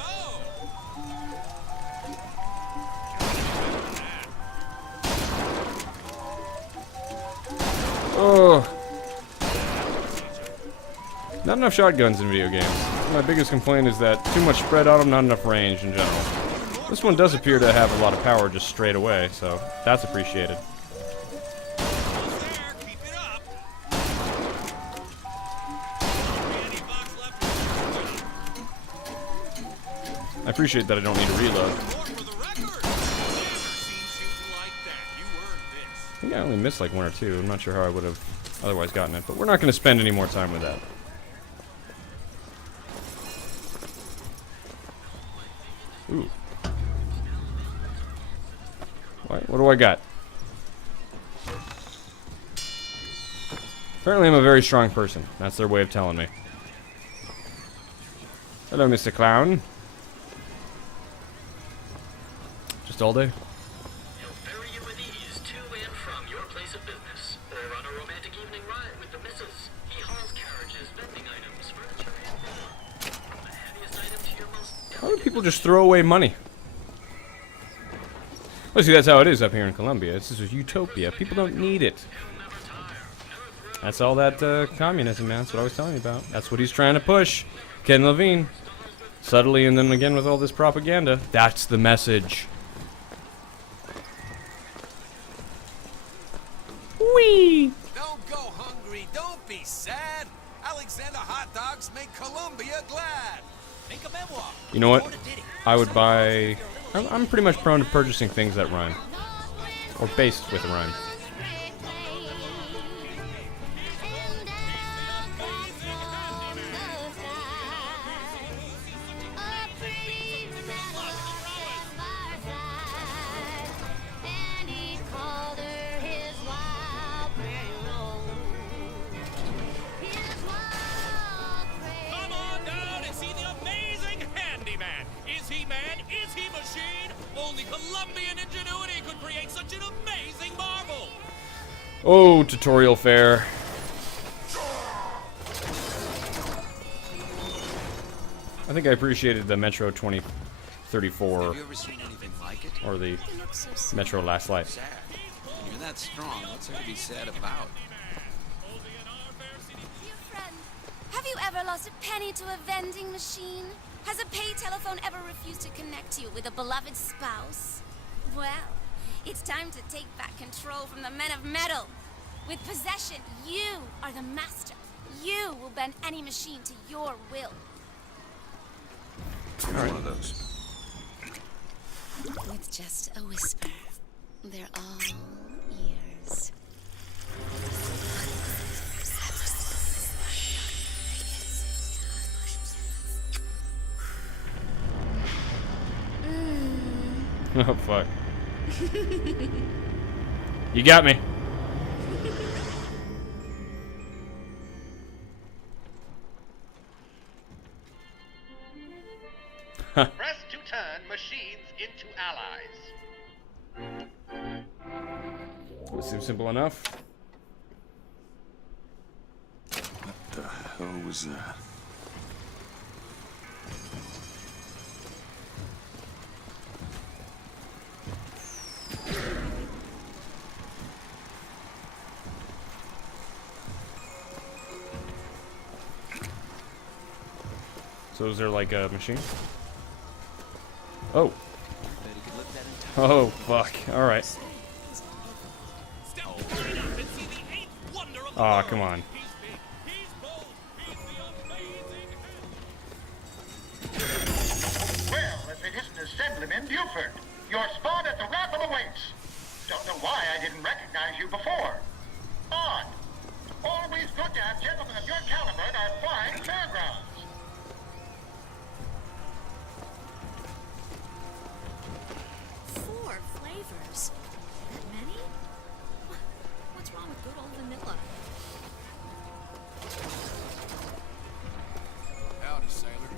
Oh. Not enough shotguns in video games. My biggest complaint is that too much spread on them, not enough range in general. This one does appear to have a lot of power just straight away, so that's appreciated. I appreciate that I don't need to reload. I think I only missed like one or two. I'm not sure how I would have otherwise gotten it, but we're not going to spend any more time with that. Ooh. What do I got? Apparently I'm a very strong person. That's their way of telling me. Hello, Mr. Clown. Just all day? He'll ferry you with ease to and from your place of business, or on a romantic evening ride with the missus. He hauls carriages, vending items, furniture, and more. From the heaviest item to your most Why do people just throw away money? Well, see, that's how it is up here in Colombia. This is a utopia. People don't need it. That's all that communism, man. That's what I was telling you about. That's what he's trying to push. Ken Levine. Subtly, and then again with all this propaganda. That's the message. Whee! Don't go hungry, don't be sad. Alexander hot dogs make Colombia glad. Make a memoir. You know what? I would buy... I'm pretty much prone to purchasing things that rhyme. Or based with a rhyme. Oh, tutorial fair. I think I appreciated the Metro 2034 Have you ever seen anything like it? or the Metro Last Light. Sad. When you're that strong, what's there to be sad about? Have you ever lost a penny to a vending machine? Has a pay telephone ever refused to connect you with a beloved spouse? Well, it's time to take back control from the men of metal. With possession, you are the master. You will bend any machine to your will. One of those. With just a whisper. They're all ears. Oh, fuck. You got me. Press to turn machines into allies. That seems simple enough. What the hell was that? So is there like a machine? Oh. Oh, fuck. Alright. Aw, come on. Well, if it isn't Assemblyman Buford, your spot at the raffle awaits. Don't know why I didn't recognize you before. Odd. Always good to have gentlemen of your caliber at our fine fairgrounds. Four flavors. That many? What's wrong with good old vanilla? Howdy, sailor.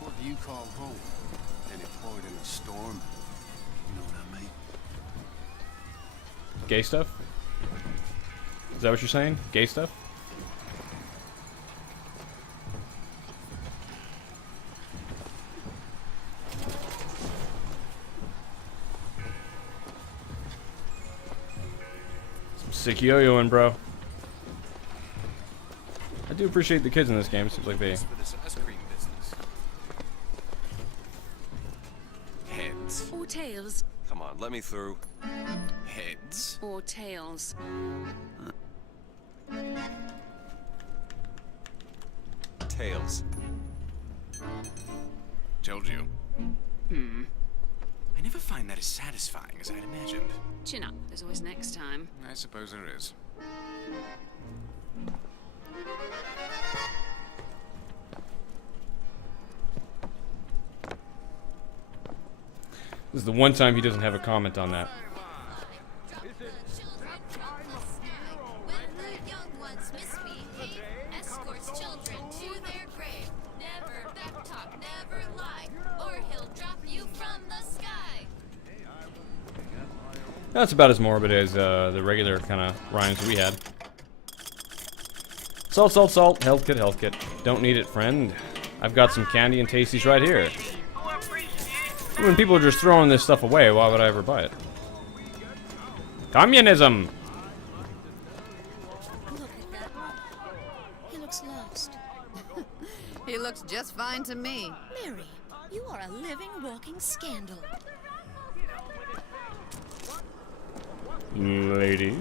What do you call home? Any port in a storm? You know what I mean? Gay stuff? Is that what you're saying? Gay stuff? Some sick yo-yoing, bro. I do appreciate the kids in this game. Seems like they... For this ice cream business. Heads. Or tails. Come on, let me through. Heads. Or tails. Tails. Told you. Hmm. I never find that as satisfying as I'd imagined. Chin up. There's always next time. I suppose there is. This is the one time he doesn't have a comment on that. That's about as morbid as the regular kind of rhymes we had. Salt, salt, salt. Health kit, health kit. Don't need it, friend. I've got some candy and tasties right here. When people are just throwing this stuff away, why would I ever buy it? Communism! Look at that one. He looks lost. He looks just fine to me. Mary, you are a living, walking scandal. Ladies.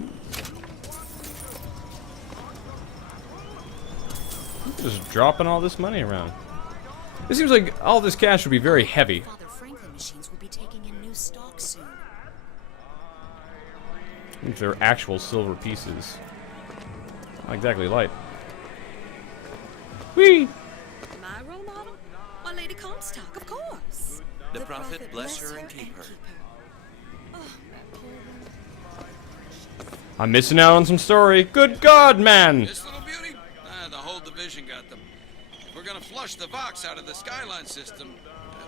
Just dropping all this money around. It seems like all this cash would be very heavy. Father Franklin machines will be taking in new stock soon. If they're actual silver pieces. Not exactly light. Whee! My role model? Why, Lady Comstock, of course. The prophet bless her and keep her. Oh, that poor woman. I'm missing out on some story. Good God, man! This little beauty? The whole division got them. If we're gonna flush the Vox out of the Skyline system,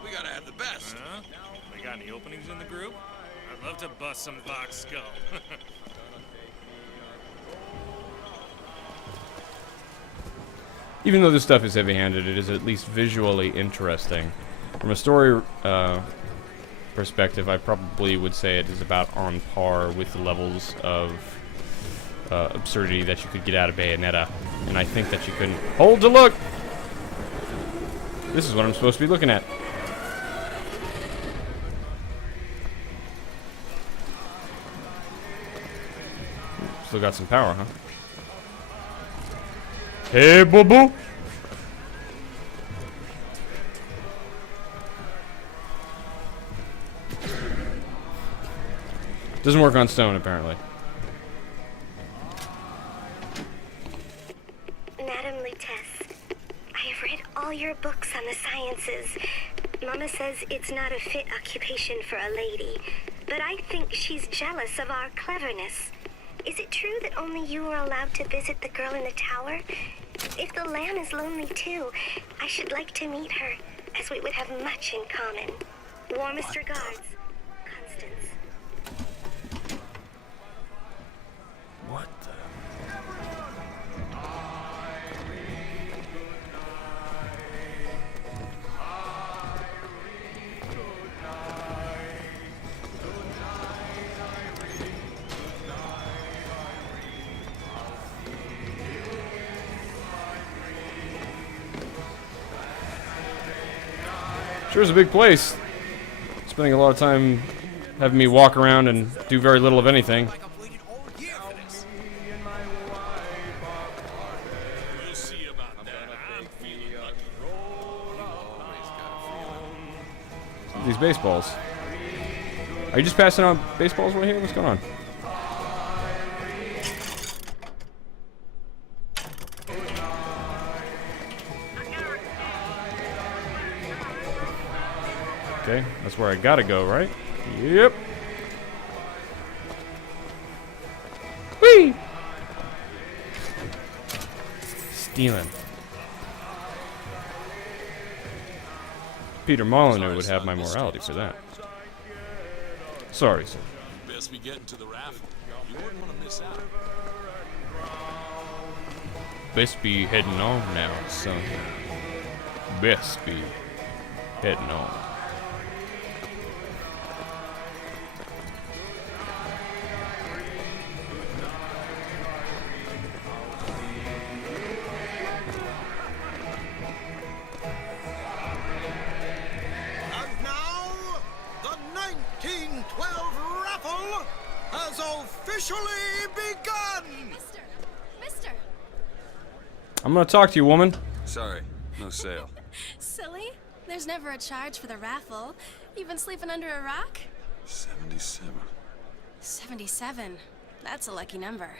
we gotta have the best. We got any openings in the group? I'd love to bust some Vox skull. Even though this stuff is heavy-handed, it is at least visually interesting. From a story perspective, I probably would say it is about on par with the levels of absurdity that you could get out of Bayonetta. And I think that you couldn't... Hold to look! This is what I'm supposed to be looking at. Still got some power, huh? Hey, boo-boo! Doesn't work on stone, apparently. Madame Lutece, I have read all your books on the sciences. Mama says it's not a fit occupation for a lady, but I think she's jealous of our cleverness. Is it true that only you are allowed to visit the girl in the tower? If the lamb is lonely too, I should like to meet her, as we would have much in common. Warmest regards, Constance. What the? Sure is a big place. Spending a lot of time having me walk around and do very little of anything. These baseballs. Are you just passing out baseballs right here? What's going on? Okay, that's where I gotta go, right? Yep. Whee! Stealing. Peter Molyneux would have my morality for that. Sorry, sir. Best be getting to the raffle. You wouldn't want to miss out. Best be heading on now, son. Best be heading on. And now, the 1912 raffle has officially begun! Mister! I'm gonna talk to you, woman. Sorry, no sale. Silly? There's never a charge for the raffle. You've been sleeping under a rock? 77. 77. That's a lucky number.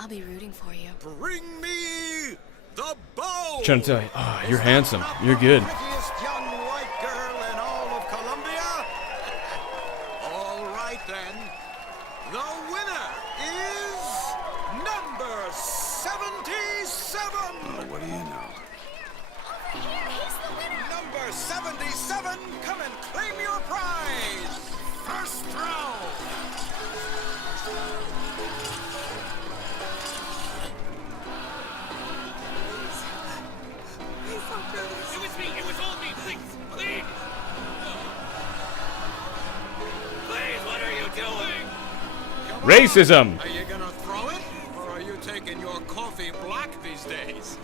I'll be rooting for you. Bring me the bow! Trying to tell you, oh, you're handsome. You're good. Prettiest young white girl in all of Columbia? All right then. The winner is number 77! Oh, what do you know? Number 77, come and claim your prize! First round! It was me! It was all me! Please! Please! Please, what are you doing? Racism! Are you gonna throw it? Or are you taking your coffee black these days?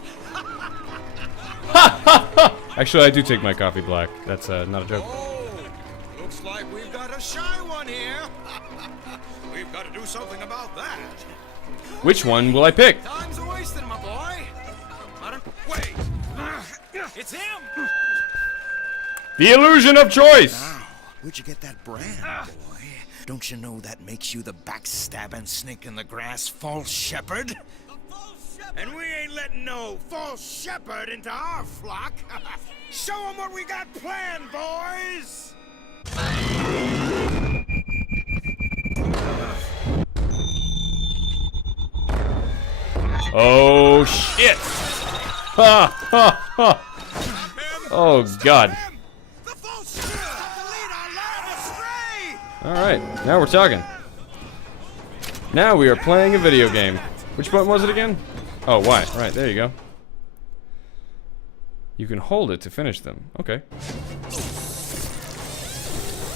Actually, I do take my coffee black. That's not a joke. Looks like we've got a shy one here. We've got to do something about that. Which one will I pick? Time's a wasting, my boy. Wait. It's him. The illusion of choice! Where'd you get that brand, boy? Don't you know that makes you the backstabbing snake in the grass false shepherd? And we ain't letting no false shepherd into our flock. Show them what we got planned, boys! Oh, shit! Ha, ha, ha! Oh, God. Alright, now we're talking. Now we are playing a video game. Which button was it again? Oh, Y. Right, there you go. You can hold it to finish them. Okay.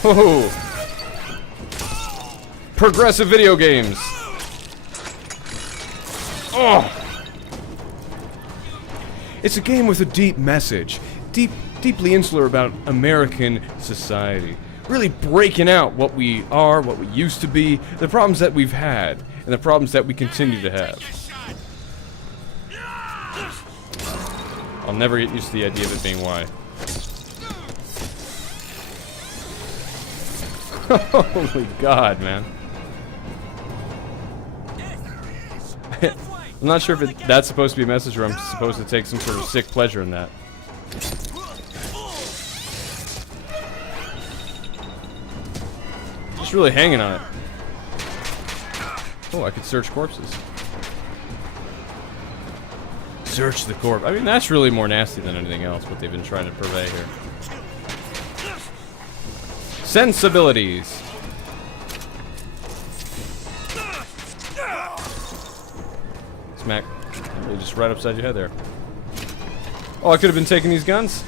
Whoa! Progressive video games! Oh! It's a game with a deep message. Deeply insular about American society. Really breaking out what we are, what we used to be, the problems that we've had, and the problems that we continue to have. I'll never get used to the idea of it being Y. Holy God, man. I'm not sure if that's supposed to be a message or I'm supposed to take some sort of sick pleasure in that. Just really hanging on it. Oh, I could search corpses. Search the corpse. I mean, that's really more nasty than anything else, what they've been trying to purvey here. Sensibilities. Smack. Really just right upside your head there. Oh, I could have been taking these guns?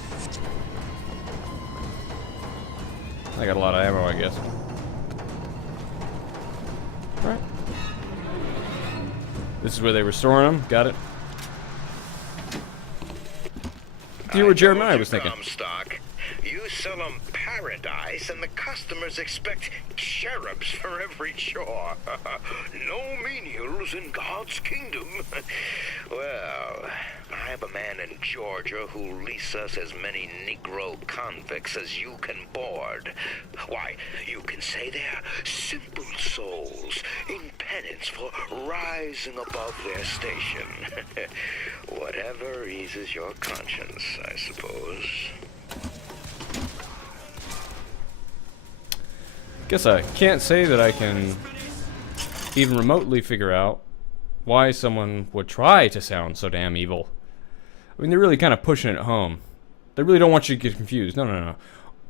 I got a lot of ammo, I guess. Alright. This is where they were storing them. Got it. You were Jeremiah was thinking. Comstock. You sell them paradise, and the customers expect cherubs for every chore. No menials in God's kingdom. Well, I have a man in Georgia who'll lease us as many Negro convicts as you can board. Why, you can say they're simple souls in penance for rising above their station. Whatever eases your conscience, I suppose. Guess I can't say that I can even remotely figure out why someone would try to sound so damn evil. I mean, they're really kind of pushing it home. They really don't want you to get confused. No, no, no.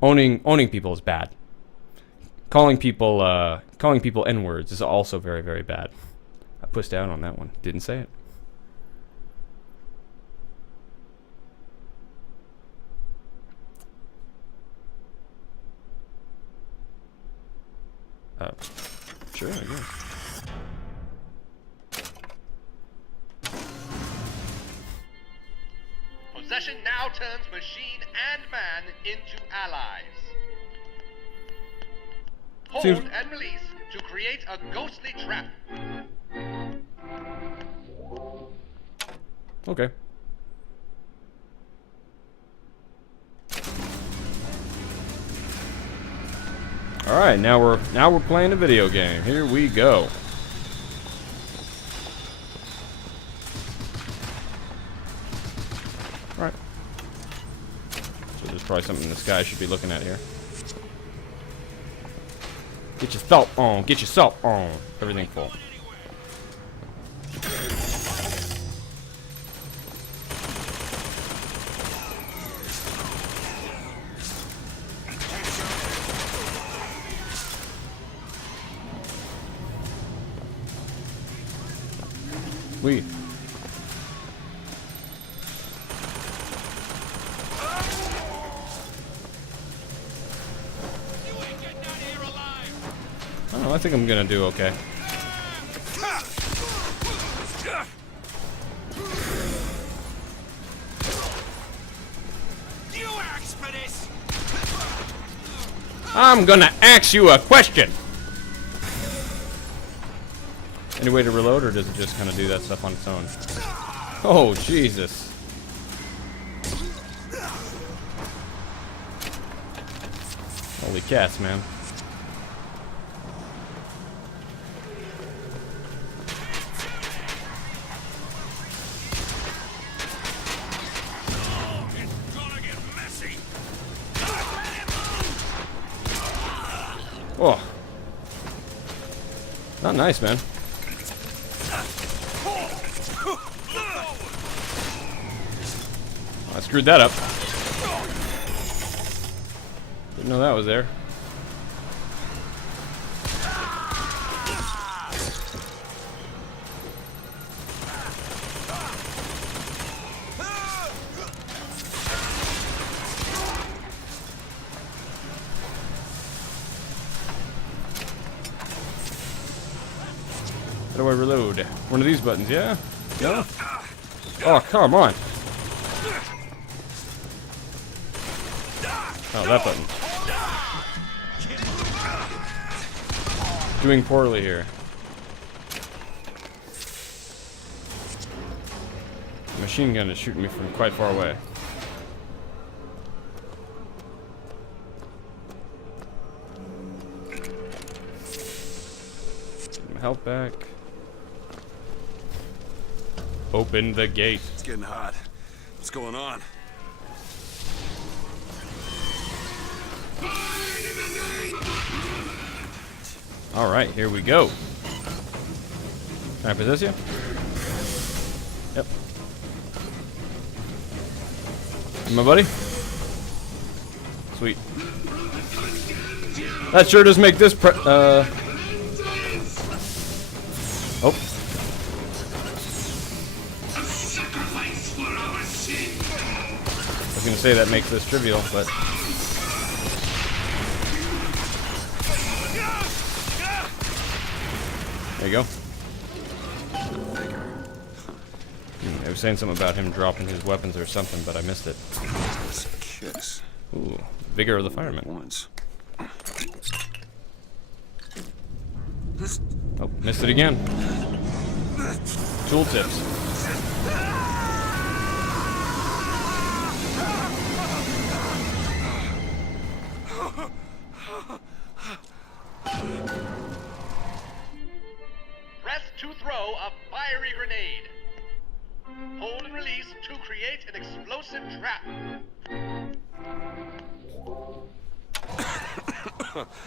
Owning people is bad. Calling people N-words is also very, very bad. I pushed down on that one. Didn't say it. Sure, I guess. Possession now turns machine and man into allies. Hold and release to create a ghostly trap. Okay. All right, now we're playing a video game. Here we go. All right. So there's probably something this guy should be looking at here. Get your salt on. Get your salt on. Everything full. We. Oh, I think I'm gonna do okay. I'm gonna ask you a question. Any way to reload, or does it just kind of do that stuff on its own? Oh, Jesus. Holy cats, man. Oh. Not nice, man. I screwed that up. Didn't know that was there. How do I reload? One of these buttons, yeah? No? Oh, come on. Oh, that button. Doing poorly here. The machine gun is shooting me from quite far away. Get my health back. Open the gate. It's getting hot. What's going on? Alright, here we go. Can I possess you? Yep. My buddy? Sweet. That sure does make this Oh. I was gonna say that makes this trivial, but... There you go. I was saying something about him dropping his weapons or something, but I missed it. Kiss. Ooh, vigor of the fireman. Once. Oh, missed it again. Tooltips. Press to throw a fiery grenade. Hold and release to create an explosive trap.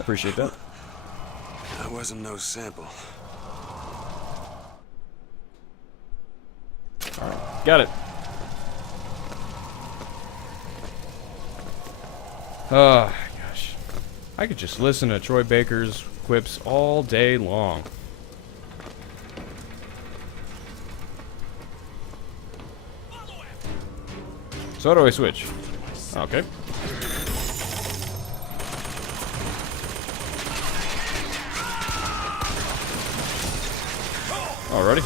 Appreciate that. That wasn't no sample. Alright, got it. Oh, gosh. I could just listen to Troy Baker's quips all day long. So how do I switch? Okay. Alrighty.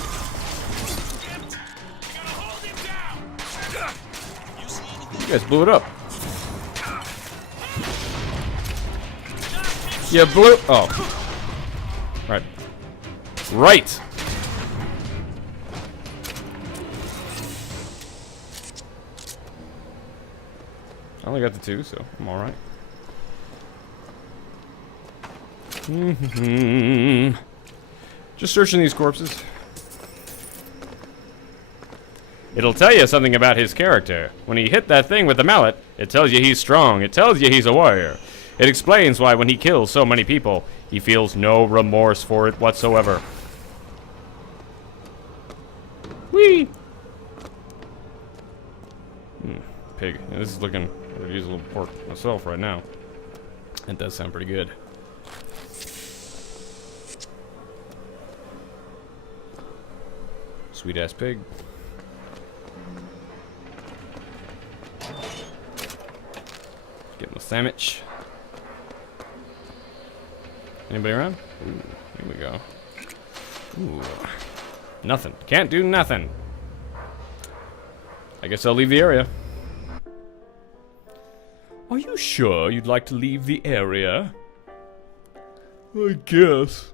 You guys blew it up. You blew... Oh. Right. Right! I only got the 2, so I'm alright. Just searching these corpses. It'll tell you something about his character. When he hit that thing with the mallet, it tells you he's strong. It tells you he's a warrior. It explains why when he kills so many people, he feels no remorse for it whatsoever. Whee! Pig. Yeah, this is looking... I could use a little pork myself right now. That does sound pretty good. Sweet ass pig. Get my sandwich. Anybody around? Ooh, here we go. Ooh. Nothing. Can't do nothing. I guess I'll leave the area. Are you sure you'd like to leave the area? I guess.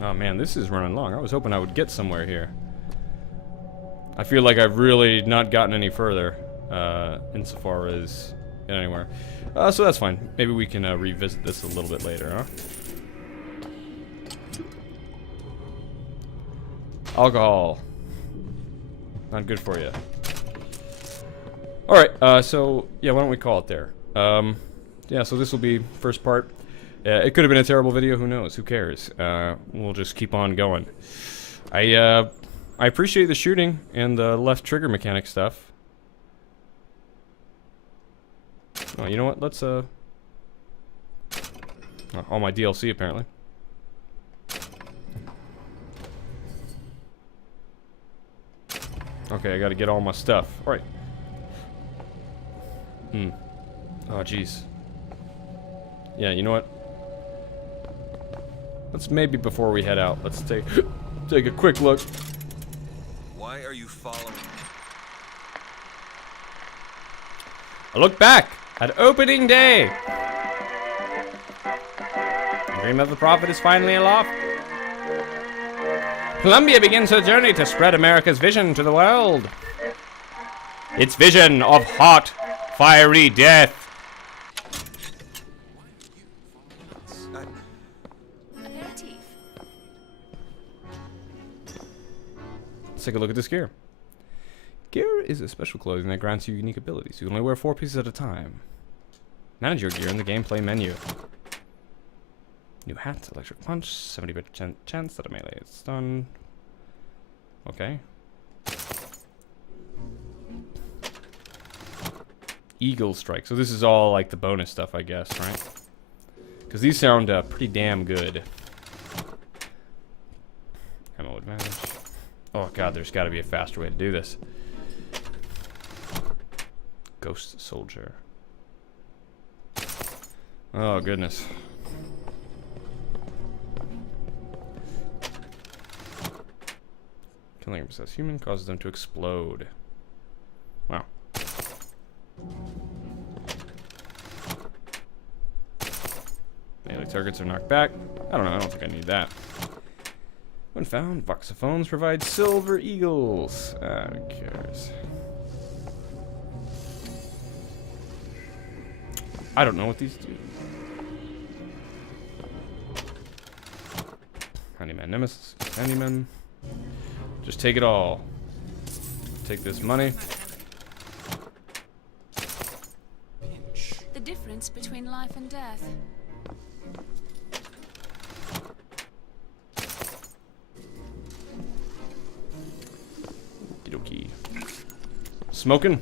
Oh man, this is running long. I was hoping I would get somewhere here. I feel like I've really not gotten any further, insofar as anywhere. So that's fine. Maybe we can revisit this a little bit later, huh? Alcohol. Not good for you. Alright, so, yeah, why don't we call it there? Yeah, so this will be first part. It could have been a terrible video, who knows, who cares? We'll just keep on going. I appreciate the shooting and the left trigger mechanic stuff. Oh, you know what, let's, all my DLC, apparently. Okay, I gotta get all my stuff. Alright. Oh, jeez. Yeah, you know what? Let's maybe before we head out, let's take a quick look. Why are you following? A look back at opening day. The dream of the prophet is finally aloft. Columbia begins her journey to spread America's vision to the world. Its vision of hot, fiery death. Let's take a look at this gear. Gear is a special clothing that grants you unique abilities. You can only wear 4 pieces at a time. Manage your gear in the gameplay menu. New hat, electric punch, 70% chance that a melee is stunned. Okay. Eagle strike. So this is all like the bonus stuff, I guess, right? Because these sound pretty damn good. Ammo advantage. Oh god, there's got to be a faster way to do this. Ghost soldier. Oh goodness. Killing a possessed human causes them to explode. Wow. Melee targets are knocked back. I don't know, I don't think I need that. When found, voxophones provide silver eagles. Who cares? I don't know what these do. Handyman Nemesis. Handyman. Just take it all. Take this money. The difference between life and death. Okie dokie. Smoking?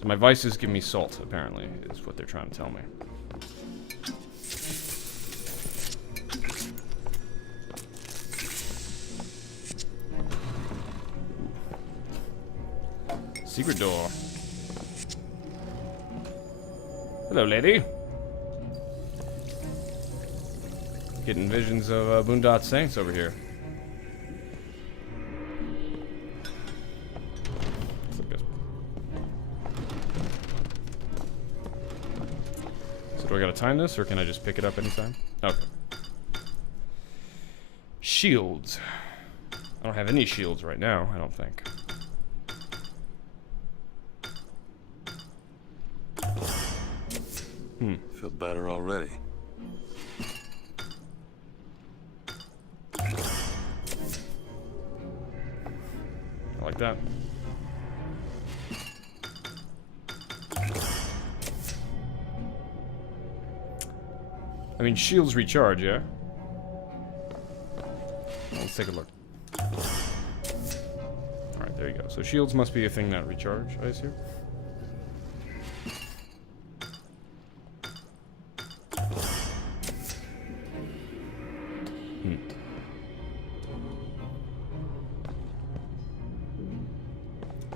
So my vices give me salt, apparently, is what they're trying to tell me. Secret door. Hello, lady. Getting visions of Boondock Saints over here. So do I gotta time this, or can I just pick it up anytime? Okay. Shields. I don't have any shields right now, I don't think. Feel better already. I like that. I mean, shields recharge, yeah? Let's take a look. Alright, there you go. So shields must be a thing that recharge, I assume.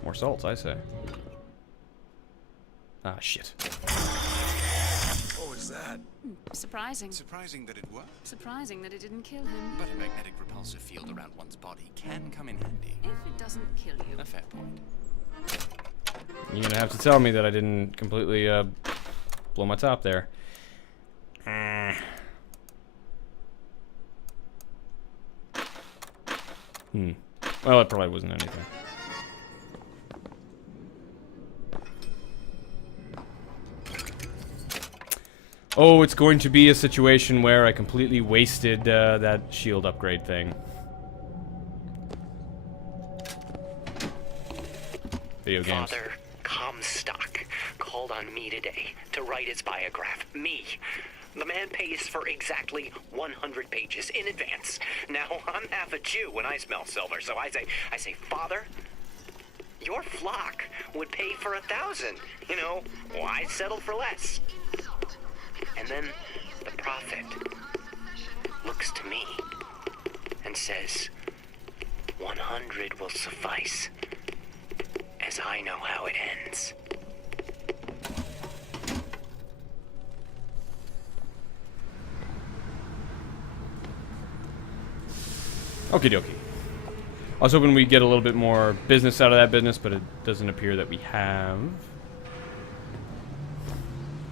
More salts, I say. Ah, shit. What was that? Surprising. Surprising that it worked. Surprising that it didn't kill him. But a magnetic repulsive field around one's body can come in handy. If it doesn't kill you. A fair point. You're gonna have to tell me that I didn't completely blow my top there. Well, it probably wasn't anything. Oh, it's going to be a situation where I completely wasted that shield upgrade thing. Video games. Father Comstock called on me today to write his biograph. Me. The man pays for exactly 100 pages in advance. Now, I'm half a Jew when I smell silver, so I say, Father, your flock would pay for 1,000. You know, why settle for less? And then the prophet looks to me and says, 100 will suffice, as I know how it ends. Okie dokie. I was hoping we'd get a little bit more business out of that business, but it doesn't appear that we have.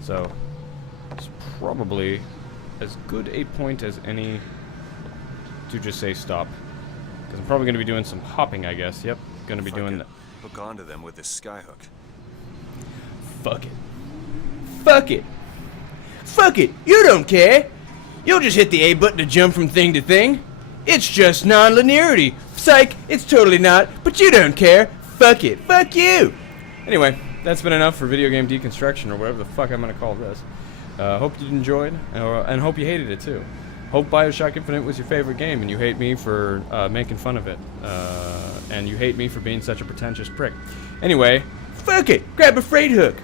So, it's probably as good a point as any to just say stop. Because I'm probably going to be doing some hopping, I guess. Yep, going to be doing that. Hook onto them with this skyhook. Fuck it. Fuck it. Fuck it. You don't care. You'll just hit the A button to jump from thing to thing. It's just non-linearity. Psych, it's totally not, but you don't care. Fuck it. Fuck you. Anyway, that's been enough for video game deconstruction, or whatever the fuck I'm gonna call this. Hope you enjoyed, and hope you hated it too. Hope Bioshock Infinite was your favorite game, and you hate me for making fun of it. And you hate me for being such a pretentious prick. Anyway, fuck it. Grab a freight hook.